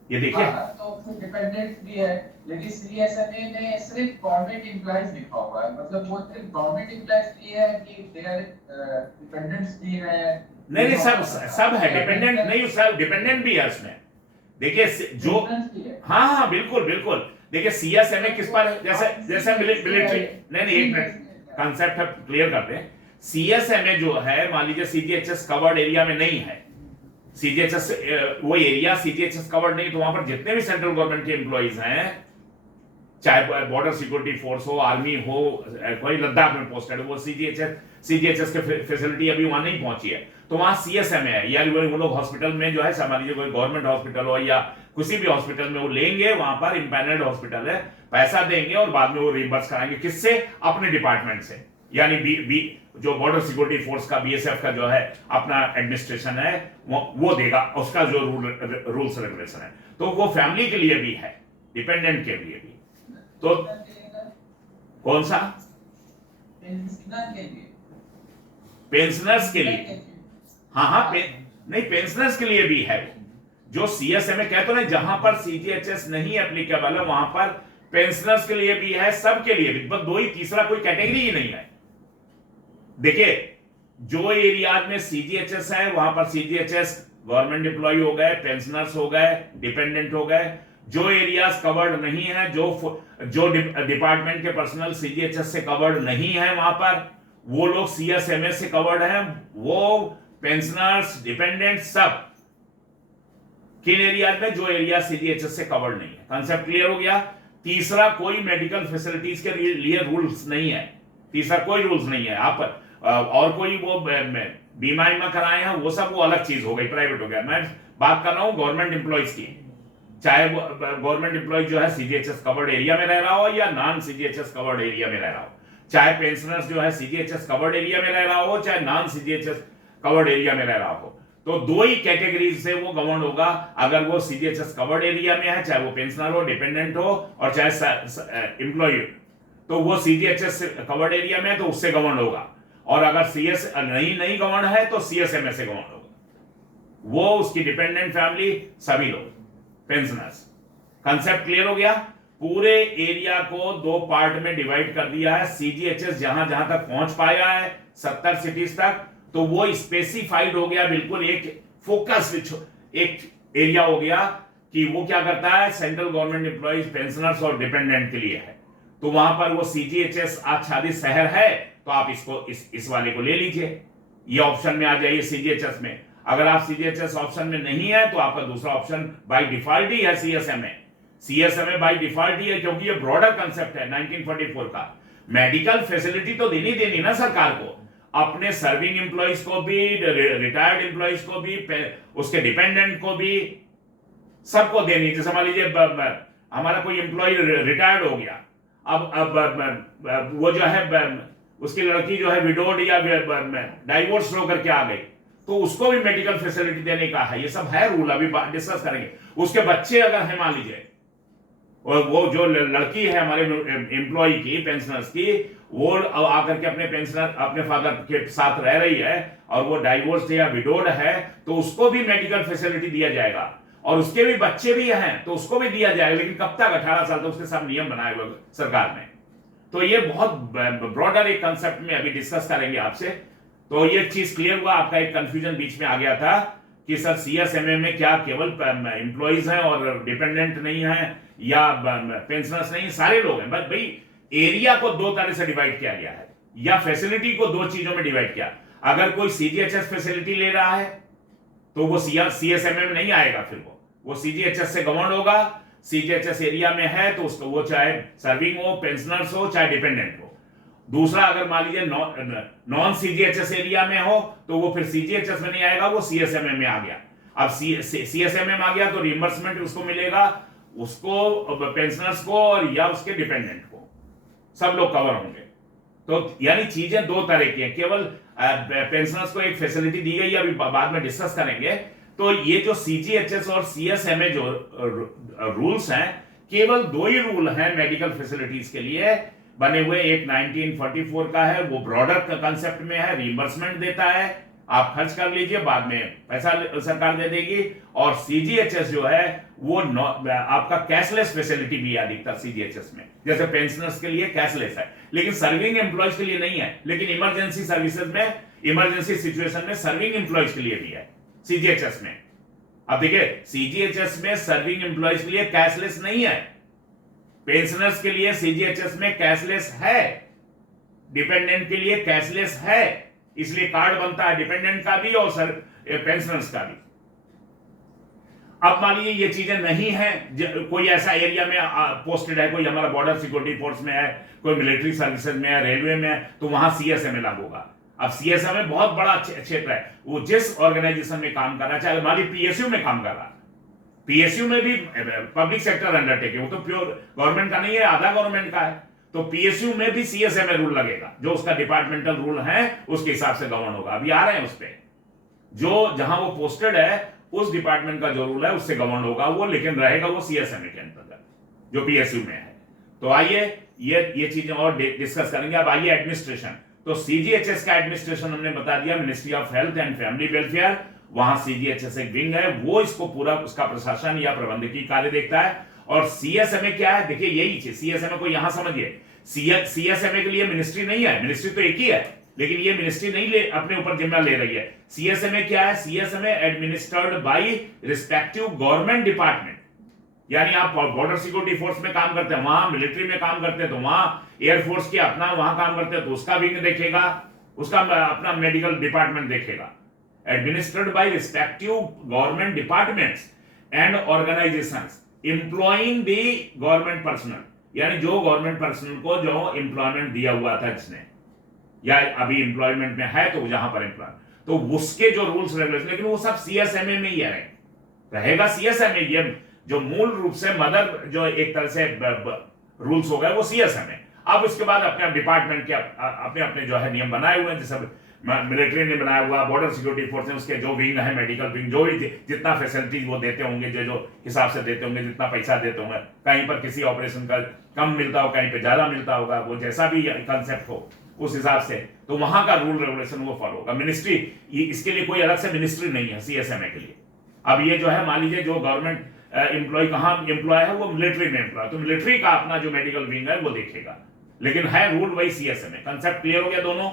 ये देखिए। तो डिपेंडेंट भी है, लेकिन सीएसएमए में सिर्फ गवर्नमेंट एम्प्लॉइज लिखा हुआ है, मतलब वो सिर्फ गवर्नमेंट एम्प्लॉइज भी है कि दे आर डिपेंडेंट्स भी है? नहीं, सब है, डिपेंडेंट नहीं, सब डिपेंडेंट भी है उसमें। देखिए जो, हाँ बिल्कुल बिल्कुल। देखिए सीएसएमए किस पर, जैसे मिलिट्री, नहीं एक मिनट, कंसेप्ट क्लियर करते हैं। सीएसएमए जो है मान लीजिए सीजीएचएस कवर्ड एरिया में नहीं है, सीजीएचएस वो एरिया सीजीएचएस कवर्ड नहीं, तो वहां पर जितने भी सेंट्रल गवर्नमेंट के एम्प्लॉइज हैं, चाहे बॉर्डर सिक्योरिटी फोर्स हो, आर्मी हो, कोई लद्दाख में पोस्टेड हो, वो सीजीएचएस के फैसिलिटी अभी वहां नहीं पहुंची है, तो वहां सीएसएमए है। या वो लोग हॉस्पिटल में जो है, मान लीजिए कोई गवर्नमेंट हॉस्पिटल हो या किसी भी हॉस्पिटल में वो लेंगे, वहां पर इम्पैनल्ड हॉस्पिटल है, पैसा देंगे और बाद में वो रिइंबर्स कराएंगे। किससे? अपने डिपार्टमेंट से। यानी जो बॉर्डर सिक्योरिटी फोर्स का, बीएसएफ का जो है अपना एडमिनिस्ट्रेशन है, वो देगा, उसका जो रूल्स रेगुलेशन है, तो वो फैमिली के लिए भी है, डिपेंडेंट के लिए भी। तो कौन सा? पेंशनर्स के लिए, हाँ, नहीं, पेंशनर्स के लिए भी है। जो सीएसएमए कहते हैं जहां पर सीजीएचएस नहीं एप्लीकेबल है वहां पर पेंशनर्स के लिए भी है, सबके लिए भी, बस दो ही, तीसरा कोई कैटेगरी ही नहीं है। देखिए जो एरिया में सीजीएचएस है वहां पर सीजीएचएस गवर्नमेंट एम्प्लॉय हो गए, पेंशनर्स हो गए, डिपेंडेंट हो गए। जो एरियाज कवर्ड नहीं है, जो डिपार्टमेंट के पर्सनल सीजीएचएस से कवर्ड नहीं है, वहां पर वो लोग सीएसएमए से कवर्ड हैं, वो पेंशनर्स, डिपेंडेंट सब किन एरियाज में, जो एरिया सीजीएचएस से कवर्ड नहीं है। कंसेप्ट क्लियर हो गया। तीसरा, कोई मेडिकल फैसिलिटीज के लिए रूल्स नहीं है, तीसरा कोई रूल्स नहीं है। आप और कोई वो बीमा वीमा कराए हैं, वो सब वो अलग चीज हो गई, प्राइवेट हो गया। मैं बात कर रहा हूं गवर्नमेंट एम्प्लॉयज की, चाहे वो गवर्नमेंट एम्प्लॉय जो है सीजीएचएस कवर्ड एरिया में रह रहा हो या नॉन सीजीएचएस कवर्ड एरिया में रह रहा हो, चाहे पेंशनर्स जो है सीजीएचएस कवर्ड एरिया में रह रहा हो, चाहे नॉन सीजीएचएस कवर्ड एरिया में रह रहा हो, तो दो ही कैटेगरीज से वो गवर्न होगा। अगर वो सीजीएचएस कवर्ड एरिया में है, चाहे वो पेंशनर हो, डिपेंडेंट हो, और चाहे एम्प्लॉय, तो वो सीजीएचएस कवर्ड एरिया में है तो उससे गवर्न होगा। और अगर सीएस नहीं गवर्न है तो सीएसएमए से गवर्न होगा, वो उसकी डिपेंडेंट फैमिली सभी लोग पेंशनर्स। कंसेप्ट क्लियर हो गया। पूरे एरिया को दो पार्ट में डिवाइड कर दिया है। सीजीएचएस जहां जहां तक पहुंच पाया है 70 सिटीज तक, तो वो स्पेसिफाइड हो गया, बिल्कुल एक फोकस एक एरिया हो गया कि वो क्या करता है, सेंट्रल गवर्नमेंट एम्प्लॉइज, पेंशनर्स और डिपेंडेंट के लिए है। तो वहां पर वो सीजीएचएस आच्छादित शहर है, तो आप इसको इस वाले को ले लीजिए, ये ऑप्शन में आ जाइए सीजीएचएस में। अगर आप सीजीएचएस ऑप्शन में नहीं है तो आपका दूसरा ऑप्शन बाय डिफॉल्ट ही है सीएसएमए। सीएसएमए बाय डिफॉल्ट ही है, क्योंकि ये ब्रॉडर कंसेप्ट है 1944 का। मेडिकल फैसिलिटी तो देनी ना सरकार को, अपने सर्विंग एम्प्लॉइज को भी, रिटायर्ड एम्प्लॉइज को भी, उसके डिपेंडेंट को भी, सबको देनी। जैसे मान लीजिए हमारा कोई एम्प्लॉय रिटायर्ड हो गया, अब वो जो है उसकी लड़की जो है विडोड या डाइवोर्स होकर के आ गई, तो उसको भी मेडिकल फैसिलिटी देने का है। ये सब है रूल, अभी डिस्कस करेंगे। उसके बच्चे अगर है मान लीजिए, और वो जो लड़की है हमारे एम्प्लॉय की, पेंशनर्स की, वो आकर के अपने पेंशनर, अपने फादर के साथ रह रही है और वो डाइवोर्स या विडोड है, तो उसको भी मेडिकल फैसिलिटी दिया जाएगा। और उसके भी बच्चे भी हैं तो उसको भी दिया जाएगा, लेकिन कब तक, 18 साल तक। उसके सब नियम बनाए हुए सरकार ने। तो ये बहुत ब्रॉडर एक कंसेप्ट में अभी डिस्कस करेंगे आपसे। तो ये चीज क्लियर हुआ। आपका एक कंफ्यूजन बीच में आ गया था कि सर सीएसएमए में क्या केवल एम्प्लॉइज हैं और डिपेंडेंट नहीं है, या पेंशनर्स नहीं, सारे लोग हैं। बस भाई एरिया को दो तरह से डिवाइड किया गया है, या फैसिलिटी को दो चीजों में डिवाइड किया। अगर कोई सीजीएचएस फैसिलिटी ले रहा है तो वो सीएसएमए में नहीं आएगा, फिर वो सीजीएचएस से गवर्न होगा। सीजीएचएस एरिया में है तो उसको, वो चाहे सर्विंग हो, पेंशनर्स हो, चाहे डिपेंडेंट हो। दूसरा, अगर मान लीजिए नॉन सीजीएचएस एरिया में हो तो वो फिर सीजीएचएस में नहीं आएगा, वो सीएसएमए में आ गया। अब सीएसएमए में आ गया तो रिइंबर्समेंट उसको मिलेगा, उसको, पेंशनर्स को, और या उसके डिपेंडेंट को, सब लोग कवर होंगे। तो यानी चीजें दो तरह की हैं। केवल पेंशनर्स को एक फैसिलिटी दी गई, अभी बाद में डिस्कस करेंगे। तो ये जो सीजीएचएस और सीएसएमए जो रूल्स हैं, केवल दो ही रूल हैं मेडिकल फैसिलिटीज के लिए बने हुए। एक 1944 का है, वो ब्रॉडर कंसेप्ट में है, रिइंबर्समेंट देता है, आप खर्च कर लीजिए, बाद में पैसा सरकार दे देगी। और सीजीएचएस जो है वो आपका कैशलेस फैसिलिटी भी है अधिकतर सीजीएचएस में, जैसे पेंशनर्स के लिए कैशलेस है, लेकिन सर्विंग एम्प्लॉयज के लिए नहीं है। लेकिन इमरजेंसी सर्विसेज में, इमरजेंसी सिचुएशन में सर्विंग एम्प्लॉयज के लिए भी है सीजीएचएस में। अब देखिए, सीजीएचएस में सर्विंग एम्प्लॉयज के लिए कैशलेस नहीं है, पेंशनर्स के लिए सीजीएचएस में कैशलेस है, डिपेंडेंट के लिए कैशलेस है। इसलिए कार्ड बनता है डिपेंडेंट का भी और पेंशनर्स का भी। अब मान लीजिए ये चीजें नहीं है, कोई ऐसा एरिया में पोस्टेड है, कोई हमारा बॉर्डर सिक्योरिटी फोर्स में है, कोई मिलिट्री सर्विसेज में है, रेलवे में है, तो वहां सीएसएमए लागू होगा। अब सीएसएमए बहुत बड़ा क्षेत्र है, वो जिस ऑर्गेनाइजेशन में काम कर रहा है, चाहे हमारी पीएसयू में काम कर रहा है, पीएसयू में भी पब्लिक सेक्टर अंडरटेकिंग, वो तो प्योर गवर्नमेंट का नहीं है, आधा गवर्नमेंट का है, तो पीएसयू में भी सीएसएमए रूल लगेगा, जो उसका डिपार्टमेंटल रूल है उसके हिसाब से गवर्न होगा। अभी आ रहे हैं उस पर, जो जहां वो पोस्टेड है उस डिपार्टमेंट का जो रूल है उससे गवर्न होगा वो, लेकिन रहेगा वो सीएसएमए के अंतर्गत जो पीएसयू में है। तो आइए ये चीजें और डिस्कस करेंगे। अब आइए एडमिनिस्ट्रेशन। तो सीजीएचएस का एडमिनिस्ट्रेशन हमने बता दिया, ministry of health and family welfare, वहां सीजीएचएस एक विंग है, वो इसको पूरा उसका प्रशासन या प्रबंधकीय कार्य देखता है। और सीएसएमए क्या है, देखिए यही चीज, सीएसएमए को यहां समझिए, सीएसएमए के लिए मिनिस्ट्री नहीं है, मिनिस्ट्री तो एक ही है, लेकिन ये मिनिस्ट्री नहीं अपने ऊपर जिम्मा ले रही है। सीएसएमए क्या है, CSMA administered by respective government department. यानी आप बॉर्डर सिक्योरिटी फोर्स में काम करते हैं, वहां मिलिट्री में काम करते हैं तो वहां एयरफोर्स के अपना वहां काम करते हैं तो उसका विंग देखेगा, उसका अपना मेडिकल डिपार्टमेंट देखेगा। Administered by respective government departments and organisations employing the government personal, यानी जो गवर्नमेंट पर्सनल को जो एम्प्लॉयमेंट दिया हुआ था जिसने, या अभी एम्प्लॉयमेंट में है तो जहां पर एम्प्लॉय, तो उसके जो रूल्स रेगुलेशन, लेकिन वो सब सीएसएमए में ही रहेगा सीएसएमए। ये जो मूल रूप से मदर जो एक तरह से रूल्स हो गए वो सीएसएमए। अब उसके बाद अपने डिपार्टमेंट के अपने अपने जो है नियम बनाए हुए हैं, जैसे मिलिट्री ने बनाया हुआ, बॉर्डर सिक्योरिटी फोर्स ने उसके जो विंग है, मेडिकल विंग, जो भी जितना फैसिलिटीज वो देते होंगे, जो हिसाब से देते होंगे, जितना पैसा देते होंगे, कहीं पर किसी ऑपरेशन का कम मिलता हो, कहीं पे ज्यादा मिलता होगा, वो जैसा भी कंसेप्ट हो उस हिसाब से, तो वहां का रूल रेगुलेशन वो फॉलो होगा। मिनिस्ट्री इसके लिए कोई अलग से मिनिस्ट्री नहीं है सीएसएमए के लिए। अब ये जो है मान लीजिए जो गवर्नमेंट एम्प्लॉय कहाँ एम्प्लॉय है, वो मिलिट्री में एम्प्लॉय, तो मिलिट्री का अपना जो मेडिकल विंग है वो देखेगा, लेकिन है रूल वही सीएसएमए। कंसेप्ट क्लियर हो गया? दोनों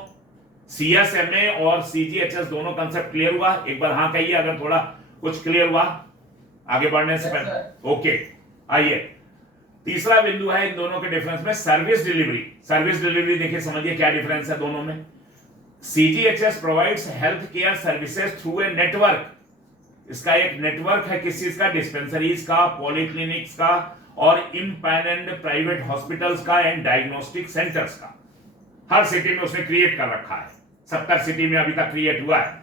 सीएसएमए और सीजीएचएस दोनों कंसेप्ट क्लियर हुआ? एक बार हाँ कहिए अगर थोड़ा कुछ क्लियर हुआ आगे बढ़ने से पहले। ओके, आइए तीसरा बिंदु है इन दोनों के डिफरेंस में, सर्विस डिलीवरी। सर्विस डिलीवरी देखिए, समझिए क्या डिफरेंस है दोनों में। CGHS provides health care services through a network, इसका एक नेटवर्क है किस चीज का, डिस्पेंसरीज का, पॉलीक्लिनिक्स का और इम्पैनल्ड प्राइवेट हॉस्पिटल्स का एंड डायग्नोस्टिक सेंटर्स का। हर सिटी में उसने क्रिएट कर रखा है, 70 सिटी में अभी तक क्रिएट हुआ है,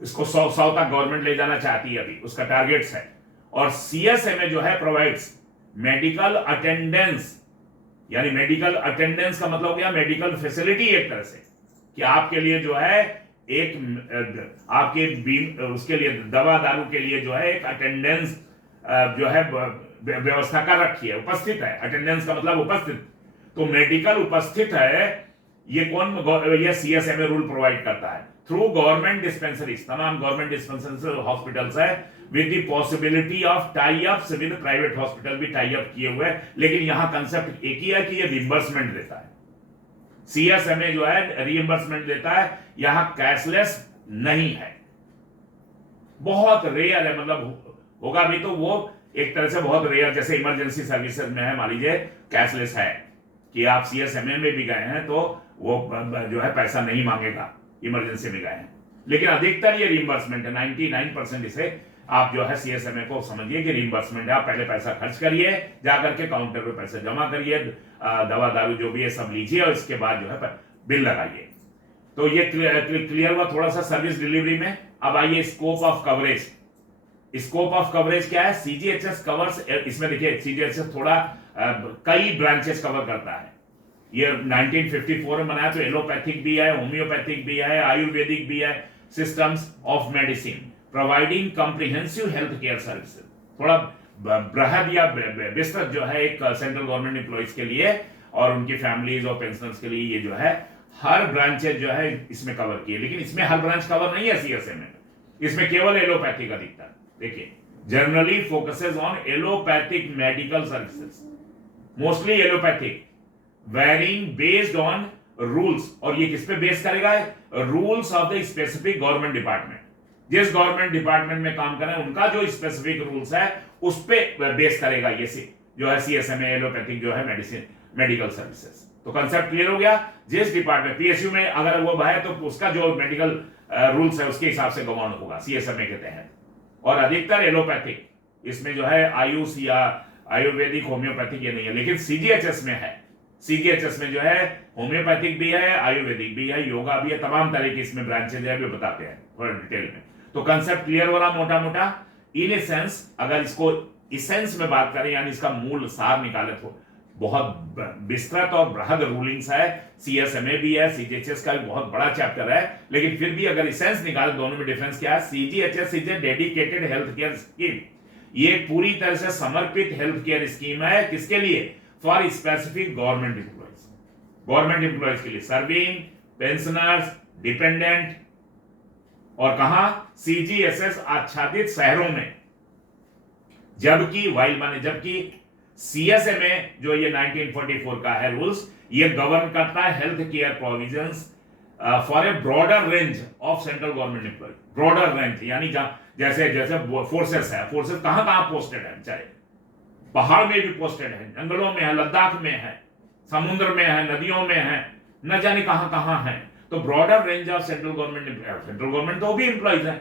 इसको 100 तक गवर्नमेंट ले जाना चाहती है, अभी उसका टारगेट्स है। और सीएसएमए जो है प्रोवाइड्स मेडिकल अटेंडेंस, यानी मेडिकल अटेंडेंस का मतलब क्या, मेडिकल फैसिलिटी एक तरह से, कि आपके लिए जो है एक आपके उसके लिए दवा दारू के लिए जो है एक अटेंडेंस जो है व्यवस्था कर रखी है, उपस्थित है। अटेंडेंस का मतलब उपस्थित, तो मेडिकल उपस्थित है, ये कौन, ये सीएसएमए रूल प्रोवाइड करता है थ्रू गवर्नमेंट डिस्पेंसरीज, तमाम गवर्नमेंट डिस्पेंसरीज हॉस्पिटल्स है, with the possibility of tie ups with private hospital भी टाई अप किए हुए, लेकिन यहां कंसेप्ट एक ही है कि ये रिइंबर्समेंट देता है। सीएसएमए जो है रिइंबर्समेंट देता है, यहां कैशलेस नहीं है, बहुत रेयर है, मतलब होगा भी तो वो एक तरह से बहुत रेयर, जैसे इमरजेंसी सर्विसेज में है मान लीजिए कैशलेस है, कि आप सीएसएमए में भी गए हैं तो वो जो है पैसा नहीं मांगेगा, इमरजेंसी में गए हैं, लेकिन अधिकतर ये रिइंबर्समेंट है। 99% इसे आप जो है सीएसएमए को समझिए कि रिइंबर्समेंट है, आप पहले पैसा खर्च करिए, जाकर के काउंटर पे पैसा जमा करिए, दवा दारू जो भी है सब लीजिए और इसके बाद जो है बिल लगाइए। तो ये क्लियर हुआ थोड़ा सा सर्विस डिलीवरी में। अब आइए scope of coverage. Scope of coverage क्या है? सीजीएचएस कवर्स, इसमें देखिए सीजीएचएस थोड़ा कई ब्रांचेस कवर करता है। ये 1954 में बनाया, तो एलोपैथिक भी है, होम्योपैथिक भी है, आयुर्वेदिक भी है, systems of medicine providing comprehensive health care services. थोड़ा बृहद या विस्तृत जो है एक सेंट्रल गवर्नमेंट एम्प्लॉइज के लिए और उनकी फैमिलीज और पेंशनर्स के लिए, ये जो है हर ब्रांचेज जो है इसमें कवर किए, लेकिन इसमें हर ब्रांच कवर नहीं है सीएसएमए में, इसमें केवल एलोपैथिक अधिकतर। देखिए generally focuses on allopathic medical services, mostly allopathic, varying based on rules, और ये किस पे बेस करेगा? Rules of the specific government department. जिस गवर्नमेंट डिपार्टमेंट में काम कर रहे हैं उनका जो स्पेसिफिक रूल्स है उस पे बेस करेगा ये जो है सीएसएमए एलोपैथिक जो है मेडिसिन मेडिकल सर्विसेज। तो कंसेप्ट क्लियर हो गया। जिस डिपार्टमेंट पीएसयू में अगर वो है तो उसका जो मेडिकल रूल्स है उसके हिसाब से गवर्न होगा सीएसएमए के तहत, और अधिकतर एलोपैथिक, इसमें जो है आयुष या आयुर्वेदिक होम्योपैथिक ये नहीं है, लेकिन सीजीएचएस में है। सीजीएचएस में जो है होम्योपैथिक भी है, आयुर्वेदिक भी है, योगा भी है, तमाम तरह की इसमें ब्रांचेज है, भी बताते हैं थोड़ा डिटेल में। तो कंसेप्ट क्लियर हो रहा मोटा मोटा। इन ए सेंस, अगर इसको इसेंस में बात करें यानी इसका मूल सार निकाले तो बहुत विस्तृत और बृहद रूलिंग्स है, सीएसएमए भी है, सीजीएचएस का भी बहुत बड़ा चैप्टर है, लेकिन फिर भी अगर इसेंस निकाले दोनों में डिफरेंस क्या है? CGHS is a dedicated health care scheme, ये पूरी तरह से समर्पित हेल्थ केयर स्कीम है, किसके लिए? For specific government employees, government employees के लिए, सर्विंग पेंशनर्स, डिपेंडेंट, और कहां? सीजीएचएस आच्छादित शहरों में। जबकि वाइल माने जबकि सीएसएमए जो ये 1944 का है रूल्स, ये गवर्न करता है health care provisions for a broader range of central government employee. Broader range यानी जैसे जैसे फोर्सेस है, फोर्सेस कहां कहां पोस्टेड है, चाहे पहाड़ में भी पोस्टेड है, जंगलों में है, लद्दाख में है, समुद्र में है, नदियों में है, न जाने कहां कहां है। तो broader range of central government तो वो भी एम्प्लॉइज हैं,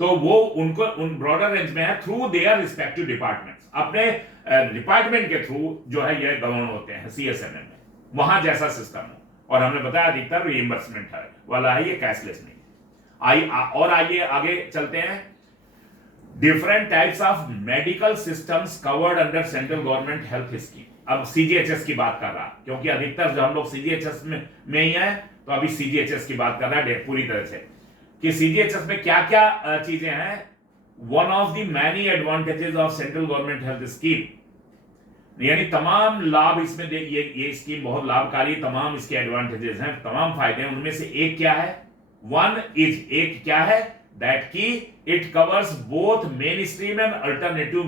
तो वो उनको उन ब्रॉडर रेंज में है थ्रू देयर रिस्पेक्टिव डिपार्टमेंट्स, अपने डिपार्टमेंट के थ्रू जो है ये गवर्न होते हैं सीएसएमए में, वहां जैसा सिस्टम हो। और हमने बताया अधिकतर रिइंबर्समेंट है वाला है, ये कैशलेस नहीं। और आइए आगे चलते हैं। Different types of medical systems covered under central government health scheme. अब सीजीएचएस की बात कर रहा, क्योंकि अधिकतर जो हम लोग सीजीएचएस में ही है, तो अभी सीजीएचएस की बात कर रहा है पूरी तरह से कि सीजीएचएस में क्या क्या चीजें हैं। One of the many advantages of central government health scheme, यानी तमाम लाभ इसमें ये स्कीम बहुत लाभकारी, तमाम इसके एडवांटेजेस हैं, तमाम फायदे हैं। उनमें से एक क्या है, एक क्या है, दैट की it covers both men stream and alternative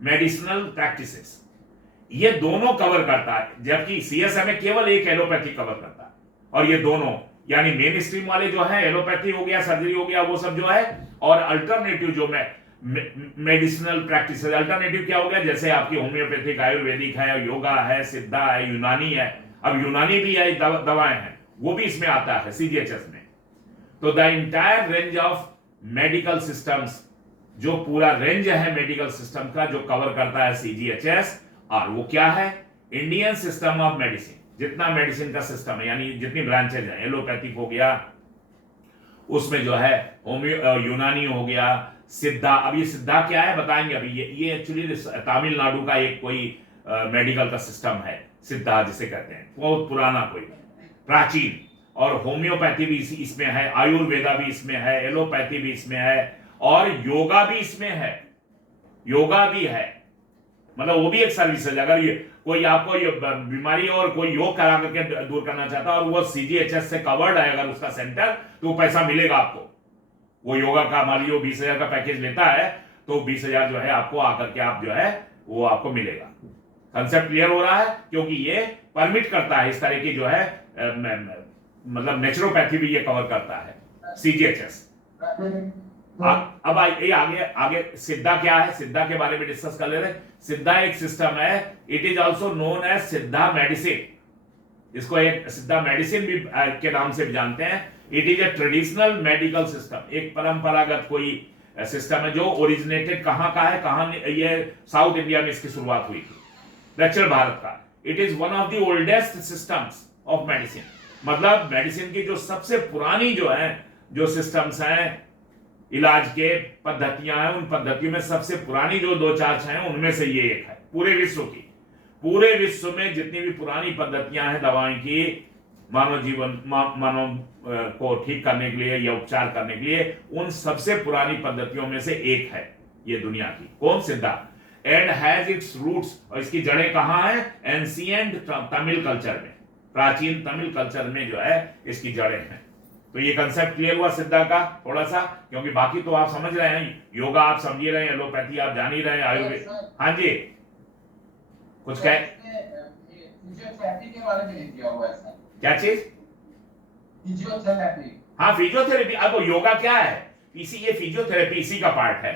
medicinal practices. ये दोनों कवर करता है, जबकि सीएसएमए केवल एक एलोपैथी कवर करता है। और ये दोनों यानी मेन स्ट्रीम वाले जो है एलोपैथी हो गया, सर्जरी हो गया, वो सब जो है, और अल्टरनेटिव जो मेडिसिनल प्रैक्टिस। अल्टरनेटिव क्या हो गया, जैसे आपकी होम्योपैथिक, आयुर्वेदिक है, योगा है, सिद्धा है, यूनानी है। अब यूनानी भी है, दवाएं हैं, वो भी इसमें आता है सीजीएचएस में। तो the entire range of medical systems, जो पूरा रेंज है मेडिकल सिस्टम का जो कवर करता है सीजीएचएस, और वो क्या है, इंडियन सिस्टम ऑफ मेडिसिन। जितना मेडिसिन का सिस्टम है, यानी जितनी ब्रांचेज हैं, एलोपैथिक हो गया, उसमें जो है यूनानी हो गया, सिद्धा। अब ये सिद्धा क्या है बताएंगे अभी। ये एक्चुअली तमिलनाडु का एक कोई मेडिकल का सिस्टम है, सिद्धा जिसे कहते हैं, बहुत पुराना, कोई प्राचीन। और होम्योपैथी भी इसमें है, आयुर्वेदा भी इसमें है, एलोपैथी भी इसमें है, और योगा भी इसमें है। योगा भी है, मतलब वो भी एक सर्विस है। अगर ये कोई आपको ये बीमारी और कोई योग करा करके दूर करना चाहता है और वो सीजीएचएस से कवर्ड है अगर उसका सेंटर, तो पैसा मिलेगा आपको। वो योगा का मान लीजिए 20,000 का पैकेज लेता है, तो 20,000 जो है आपको आकर के आप जो है वो आपको मिलेगा। कंसेप्ट क्लियर हो रहा है, क्योंकि ये परमिट करता है इस तरह की जो है मतलब नेचुरोपैथी भी ये कवर करता है सीजीएचएस। अब आगे सिद्धा क्या है, सिद्धा के बारे में डिस्कस कर ले रहे हैं। सिद्धा एक सिस्टम है, it is also known as Siddha medicine. इसको एक सिद्धा मेडिसिन भी के नाम से भी जानते हैं। It is A traditional medical system, एक परंपरागत कोई सिस्टम है जो ओरिजिनेटेड कहां का है, कहां ये साउथ इंडिया में इसकी शुरुआत हुई थी, दक्षिण भारत का। It is one of the oldest systems of medicine, मतलब मेडिसिन की जो सबसे पुरानी जो है जो सिस्टम्स हैं, इलाज के पद्धतियां हैं, उन पद्धतियों में सबसे पुरानी जो 2-4 हैं उनमें से ये एक है पूरे विश्व की। पूरे विश्व में जितनी भी पुरानी पद्धतियां हैं दवाओं की, मानव को ठीक करने के लिए या उपचार करने के लिए, उन सबसे पुरानी पद्धतियों में से एक है ये दुनिया की। कौन, सिद्धा। एंड हैज इट्स रूट्स, और इसकी जड़ें कहां हैं, एंशिएंट तमिल कल्चर में, प्राचीन तमिल कल्चर में जो है इसकी जड़ें हैं। तो ये कंसेप्ट क्लियर हुआ सिद्धा का थोड़ा सा, क्योंकि बाकी तो आप समझ रहे हैं, योगा आप समझ रहे हैं, एलोपैथी आप जान ही रहे हैं, आयुर्वेद। हाँ जी, कुछ कहे, फिजियोथेरेपी के बारे में नहीं दिया हुआ है सर। क्या चीज, फिजियोथेरेपी। हाँ फिजियोथेरेपी। अब योगा क्या है, ये फिजियोथेरेपी इसी का पार्ट है।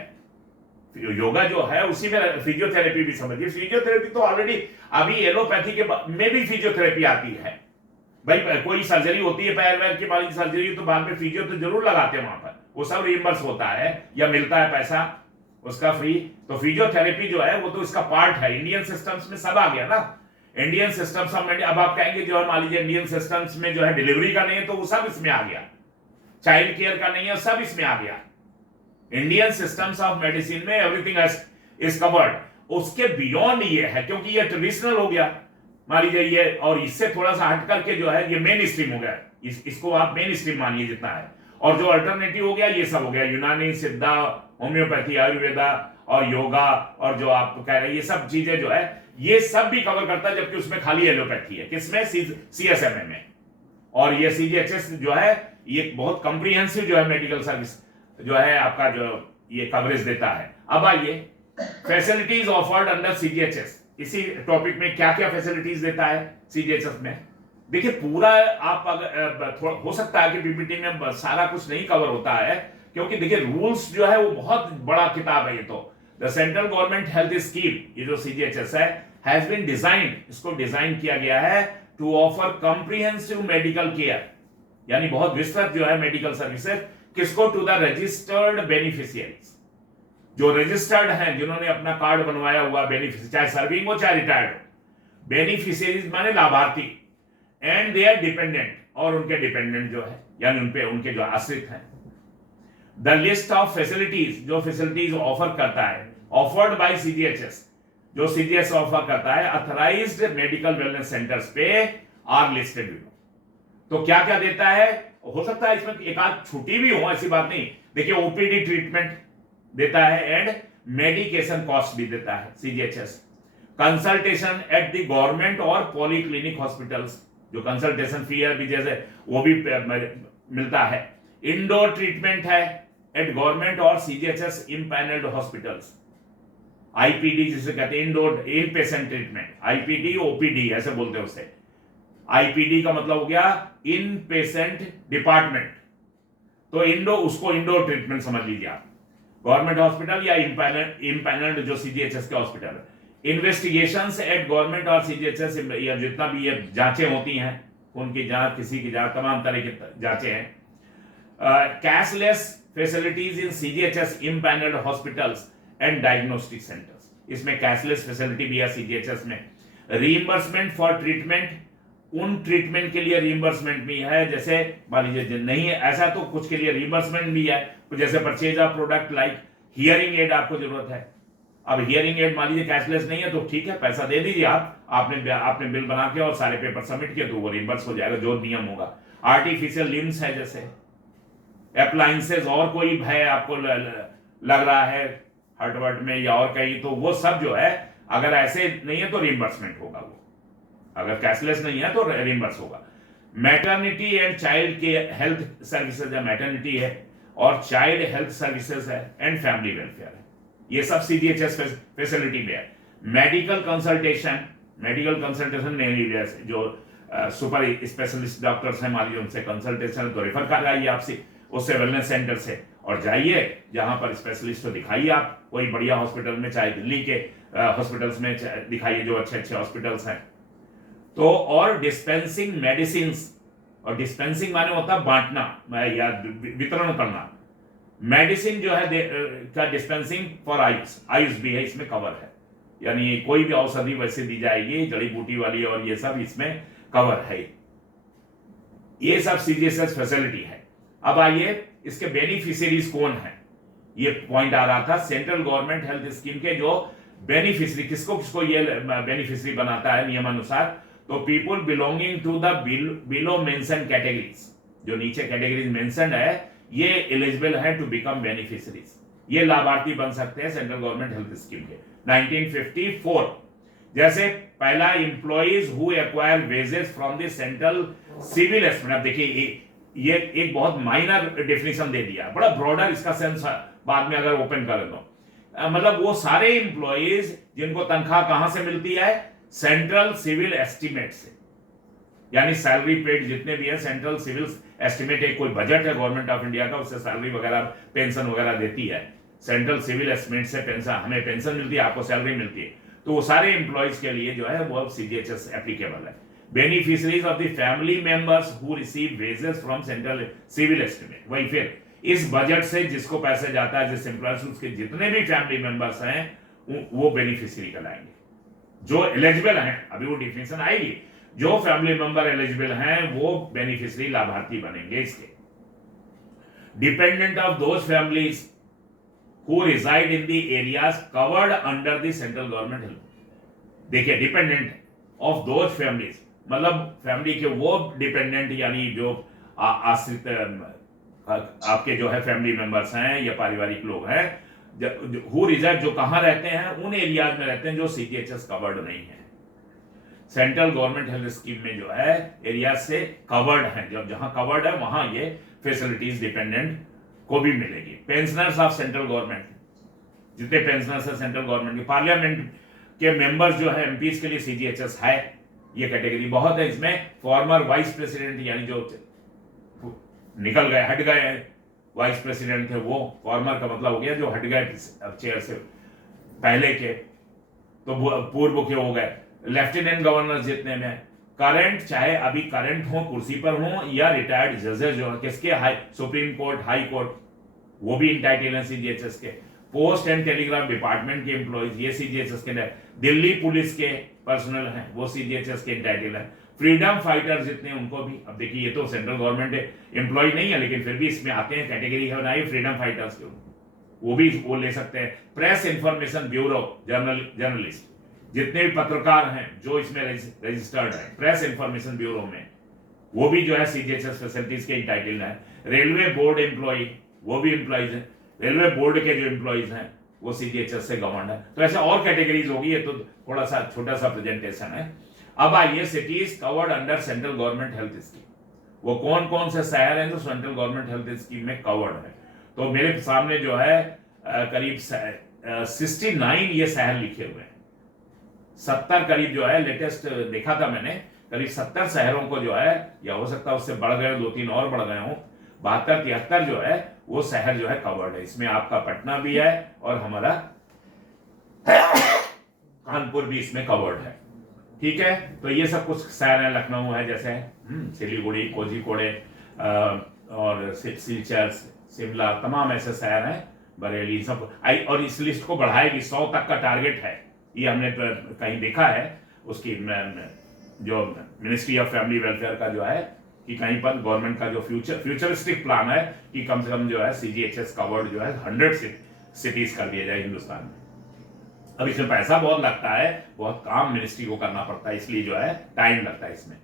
योगा जो है उसी में फिजियोथेरेपी भी समझिए। फिजियोथेरेपी तो ऑलरेडी अभी एलोपैथी के में भी फिजियोथेरेपी आती है। भाई कोई सर्जरी होती है, पैर वैर की बारी की सर्जरी, तो बाद में फिजियो तो जरूर लगाते हैं वहां पर, वो सब रिइंबर्स होता है या मिलता है पैसा उसका फ्री। तो फिजियोथेरेपी जो है वो तो इसका पार्ट है। इंडियन सिस्टम्स में सब आ गया ना, इंडियन सिस्टम्स में। अब आप कहेंगे जो है मान लीजिए इंडियन सिस्टम्स में जो है डिलीवरी का नहीं है, तो वो सब इसमें आ गया। चाइल्ड केयर का नहीं है, सब इसमें आ गया। इंडियन सिस्टम्स ऑफ मेडिसिन में एवरीथिंग इज कवर्ड। उसके बियॉन्ड ये है, क्योंकि ये ट्रेडिशनल हो गया मान लीजिए ये, और इससे थोड़ा सा हट करके जो है ये मेन स्ट्रीम हो गया। इसको आप मेन स्ट्रीम मानिए जितना है। और जो अल्टरनेटिव हो गया ये सब हो गया, यूनानी, सिद्धा, होम्योपैथी, आयुर्वेदा और योगा, और जो आप कह रहे हैं ये सब चीजें जो है ये सब भी कवर करता है, जबकि उसमें खाली एलोपैथी है। किसमें, सीएसएमए में। और ये सीजीएचएस जो है ये बहुत कंप्रीहेंसिव जो है मेडिकल सर्विस जो है आपका जो ये कवरेज देता है। अब आइए फैसिलिटीज ऑफर्ड अंडर सीजीएचएस, इसी टॉपिक में क्या क्या फैसिलिटीज देता है सीजीएचएस में। देखिए पूरा आप अगर हो सकता है कि पीपीटी में सारा कुछ नहीं कवर होता है, क्योंकि देखिए रूल्स जो है वो बहुत बड़ा किताब है ये तो। The central government health scheme, ये जो सीजीएचएस है, हैज बीन डिजाइन्ड, इसको डिजाइन किया गया है to offer comprehensive medical care, यानी बहुत विस्तृत जो है मेडिकल सर्विसेज, किसको? टू द रजिस्टर्ड बेनिफिशियरीज, जो रजिस्टर्ड हैं, जिन्होंने अपना कार्ड बनवाया हुआ बेनिफिशियरी, चाहे सर्विंग हो चाहे रिटायर्ड हो। बेनिफिशियरीज माने लाभार्थी, एंड देयर डिपेंडेंट, और उनके डिपेंडेंट जो है, यानी उनपे उनके जो आश्रित हैं। द लिस्ट ऑफ फैसिलिटीज, जो फैसिलिटीज ऑफर करता है, ऑफर्ड बाय सीजीएचएस, जो सीजीएचएस ऑफर करता है, अथराइज्ड मेडिकल वेलनेस सेंटर्स पे आर लिस्टेड बिलो। तो क्या क्या देता है? हो सकता है इसमें एक आध छुट्टी भी हो, ऐसी बात नहीं। देखिए, ओपीडी ट्रीटमेंट देता है एंड मेडिकेशन कॉस्ट भी देता है CGHS. Consultation at the government और पॉलीक्लिनिक हॉस्पिटल्स, जो कंसल्टेशन फी है भी जैसे वो भी मिलता है। इंडोर ट्रीटमेंट है एट गवर्नमेंट और सीजीएचएस इम्पैनल्ड हॉस्पिटल्स, आईपीडी जिसे कहते हैं, इंडोर इन पेशेंट ट्रीटमेंट, आईपीडी ओपीडी ऐसे बोलते हैं उसे। आईपीडी का मतलब हो गया इन पेशेंट डिपार्टमेंट, तो उसको इंडोर ट्रीटमेंट समझ लीजिए आप, गवर्नमेंट हॉस्पिटल या इम्पैनल्ड जो सीजीएचएस के हॉस्पिटल है। इन्वेस्टिगेशंस एट गवर्नमेंट और सीजीएचएस, या जितना भी ये जांचें होती हैं, उनकी जांच, किसी की जांच, तमाम तरह की जांचें हैं। Cashless facilities in CGHS empanelled hospitals and diagnostic centres, इसमें कैशलेस फैसिलिटी भी है सीजीएचएस में। रीइंबर्समेंट फॉर ट्रीटमेंट, उन ट्रीटमेंट के लिए रीइंबर्समेंट भी है, जैसे मान लीजिए नहीं है ऐसा तो कुछ के लिए रीइंबर्समेंट भी है, तो जैसे purchase of product like hearing aid आपको जरूरत है, अब हियरिंग एड मान लीजिए कैशलेस नहीं है तो ठीक है, पैसा दे दीजिए आपने बिल बना के और सारे पेपर सबमिट किए तो वो रीइंबर्स हो जाएगा, जो नियम होगा। आर्टिफिशियल लिम्स है, जैसे अप्लायंसेस, और कोई है आपको लग रहा है हर्टवर्ट में या और कहीं, तो वो सब जो है अगर ऐसे नहीं है तो रीइंबर्समेंट होगा, वो अगर कैशलेस नहीं है तो रीइंबर्स होगा। मैटरनिटी एंड चाइल्ड के हेल्थ सर्विसेज है, मैटरनिटी है और चाइल्ड हेल्थ सर्विसेज है एंड फैमिली वेलफेयर है, ये सब सीजीएचएस फैसिलिटी में है। मेडिकल कंसल्टेशन नहीं, जो सुपर स्पेशलिस्ट डॉक्टर्स हैं मान लीजिए, उनसे कंसल्टेशन तो रेफर कराइए आपसे, उससे वेलनेस सेंटर से, और जाइए जहां पर स्पेशलिस्ट को दिखाइए आप, कोई बढ़िया हॉस्पिटल में, चाहे दिल्ली के हॉस्पिटल्स में दिखाइए जो अच्छे अच्छे हॉस्पिटल्स हैं। तो और डिस्पेंसिंग मेडिसिन, और डिस्पेंसिंग माने होता है बांटना या वितरण करना, मेडिसिन जो है का डिस्पेंसिंग फॉर आयुष भी है, इसमें कवर है, यानी कोई भी औषधि वैसे दी जाएगी जड़ी बूटी वाली, और ये सब इसमें कवर है, ये सब सीजीएचएस फैसिलिटी है। अब आइए इसके बेनिफिशियरीज कौन है, ये पॉइंट आ रहा था। सेंट्रल गवर्नमेंट हेल्थ स्कीम के जो बेनिफिशियरी, किसको किसको ये बेनिफिशियरी बनाता है नियमानुसार, तो people belonging to the below mention categories, जो नीचे कैटेगरीज मेंशन्ड है, ये एलिजिबल है टू बिकम बेनिफिशियरीज, ये लाभार्थी बन सकते हैं सेंट्रल गवर्नमेंट हेल्थ स्कीम के। 1954, जैसे पहला, employees who acquire wages from the central civil estimate. अब देखिए ये एक बहुत माइनर डेफिनेशन दे दिया, बड़ा ब्रॉडर इसका सेंस बाद में अगर ओपन करें तो मतलब वो सारे एम्प्लॉइज जिनको तनख्वाह कहां से मिलती है, सेंट्रल सिविल एस्टिमेट से, यानी सैलरी पेड जितने भी है, सेंट्रल सिविल एस्टिमेट एक कोई बजट है गवर्नमेंट ऑफ इंडिया का, उससे सैलरी वगैरह पेंशन वगैरह देती है, सेंट्रल सिविल एस्टिमेट से पेंशन, हमें पेंशन मिलती है, आपको सैलरी मिलती है, तो वो सारे एम्प्लॉइज के लिए जो है वो सीजीएचएस एप्लीकेबल है। Beneficiaries of the family members who receive wages from central civil estimate, वही फिर इस बजट से जिसको पैसे जाता है, जिस एम्प्लॉयज, उसके जितने भी फैमिली मेंबर्स हैं वो बेनिफिशियरी कहलाएंगे, जो एलिजिबल हैं, अभी वो डिफिनेशन आएगी, जो फैमिली मेंबर एलिजिबल हैं वो बेनिफिशियरी लाभार्थी बनेंगे इसके। Dependent of those families who reside in the areas covered under the central government health. देखिए, डिपेंडेंट ऑफ दोज फैमिलीज मतलब फैमिली के वो डिपेंडेंट, यानी जो आश्रित आपके जो है फैमिली मेंबर्स हैं या पारिवारिक लोग हैं, हु रिजाइड, जो कहां रहते हैं, उन एरियाज में रहते हैं जो सीजीएचएस कवर्ड नहीं है। सेंट्रल गवर्नमेंट हेल्थ स्कीम में जो है एरिया से कवर्ड है, जब जहां कवर्ड है वहां ये फैसिलिटीज डिपेंडेंट को भी मिलेगी। पेंशनर्स ऑफ सेंट्रल गवर्नमेंट, जितने पेंशनर्स है सेंट्रल गवर्नमेंट के, पार्लियामेंट के मेंबर्स जो है एमपीज के लिए सीजीएचएस है, ये कैटेगरी बहुत है। इसमें फॉर्मर वाइस प्रेसिडेंट, यानी जो निकल गए, हट गए वाइस प्रेसिडेंट थे, वो फॉर्मर का मतलब हो गया जो हट गए चेयर से पहले के, तो पूर्व के हो गए। लेफ्टिनेंट गवर्नर जितने में, करंट, चाहे अभी करंट हो, कुर्सी पर हो, या रिटायर्ड जजेस जो किसके, high supreme court, high court, वो भी इंटाइटल हैं सीजीएचएस के। पोस्ट एंड टेलीग्राफ डिपार्टमेंट के एम्प्लॉइज ये सीजीएचएस के, दिल्ली पुलिस के पर्सनल हैं वो सीजीएचएस के इंटाइटल हैं। फ्रीडम फाइटर्स जितने उनको भी, अब देखिए ये तो सेंट्रल गवर्नमेंट एम्प्लॉय नहीं है लेकिन फिर भी इसमें आते हैं, कैटेगरी है बनाई फ्रीडम फाइटर्स के, वो भी वो ले सकते हैं। प्रेस इंफॉर्मेशन ब्यूरो, जर्नलिस्ट जितने भी पत्रकार हैं जो इसमें रजिस्टर्ड है प्रेस इंफॉर्मेशन ब्यूरो में, वो भी जो है सीजीएचएस फैसिलिटीज के इंटाइटल है। रेलवे बोर्ड एम्प्लॉय, वो भी एम्प्लॉइज हैं, रेलवे बोर्ड के जो एम्प्लॉइज हैं वो सीजीएचएस से गवर्नड है। तो ऐसे और कैटेगरीज होगी, ये तो थोड़ा सा छोटा सा प्रेजेंटेशन है। अब आइए cities covered under central government health scheme, वो कौन कौन से शहर हैं जो सेंट्रल गवर्नमेंट हेल्थ स्कीम में कवर्ड है। तो मेरे सामने जो है करीब 69 ये शहर लिखे हुए हैं, 70 करीब जो है, लेटेस्ट देखा था मैंने, करीब 70 शहरों को जो है, या हो सकता है उससे बढ़ गए, 2-3 और बढ़ गए हों, 72-73 जो है वो शहर जो है कवर्ड है। इसमें आपका पटना भी है और हमारा कानपुर भी इसमें कवर्ड है, ठीक है। तो ये सब कुछ शहर है, लखनऊ है जैसे, सिलीगुड़ी, कोझीकोडे और सिलचर, शिमला, तमाम ऐसे शहर हैं, बरेली, सब और इस लिस्ट को बढ़ाएगी, 100 तक का टारगेट है, ये हमने कहीं देखा है उसकी जो मिनिस्ट्री ऑफ फैमिली वेलफेयर का जो है, कि कहीं पर गवर्नमेंट का जो फ्यूचरिस्टिक प्लान है कि कम से कम जो है सीजीएचएस कवर्ड जो है 100 सिटीज कर दिया जाए हिंदुस्तान में। अब इसमें पैसा बहुत लगता है, बहुत काम मिनिस्ट्री को करना पड़ता है, इसलिए जो है टाइम लगता है इसमें।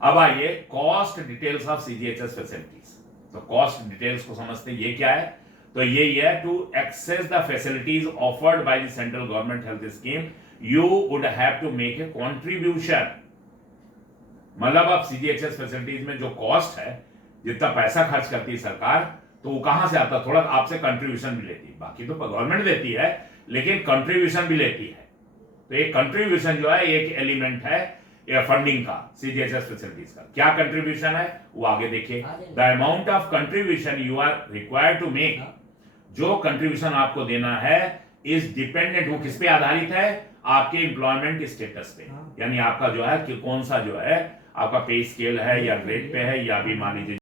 अब आइए cost details of CGHS facilities. तो कॉस्ट डिटेल्स को समझते हैं, ये क्या है। तो ये है to access the facilities offered by the central government health scheme you would have to make a contribution. मतलब अब सीजीएचएस फैसिलिटीज में जो कॉस्ट है, जितना पैसा खर्च करती है सरकार, तो वो कहां से आता है, थोड़ा आपसे कंट्रीब्यूशन भी लेती है, बाकी तो गवर्नमेंट देती है लेकिन कंट्रीब्यूशन भी लेती है। तो एक कंट्रीब्यूशन जो है एक एलिमेंट है फंडिंग का, सीजीएचएस फैसिलिटीज का। क्या कंट्रीब्यूशन है वो आगे देखिए। The amount of contribution you are required to make, जो कंट्रीब्यूशन आपको देना है इज डिपेंडेंट, वो किस पे आधारित है, आपके एम्प्लॉयमेंट स्टेटस पे, यानी आपका जो है कि कौन सा जो है आपका पे स्केल है या ग्रेड पे है, या भी मान लीजिए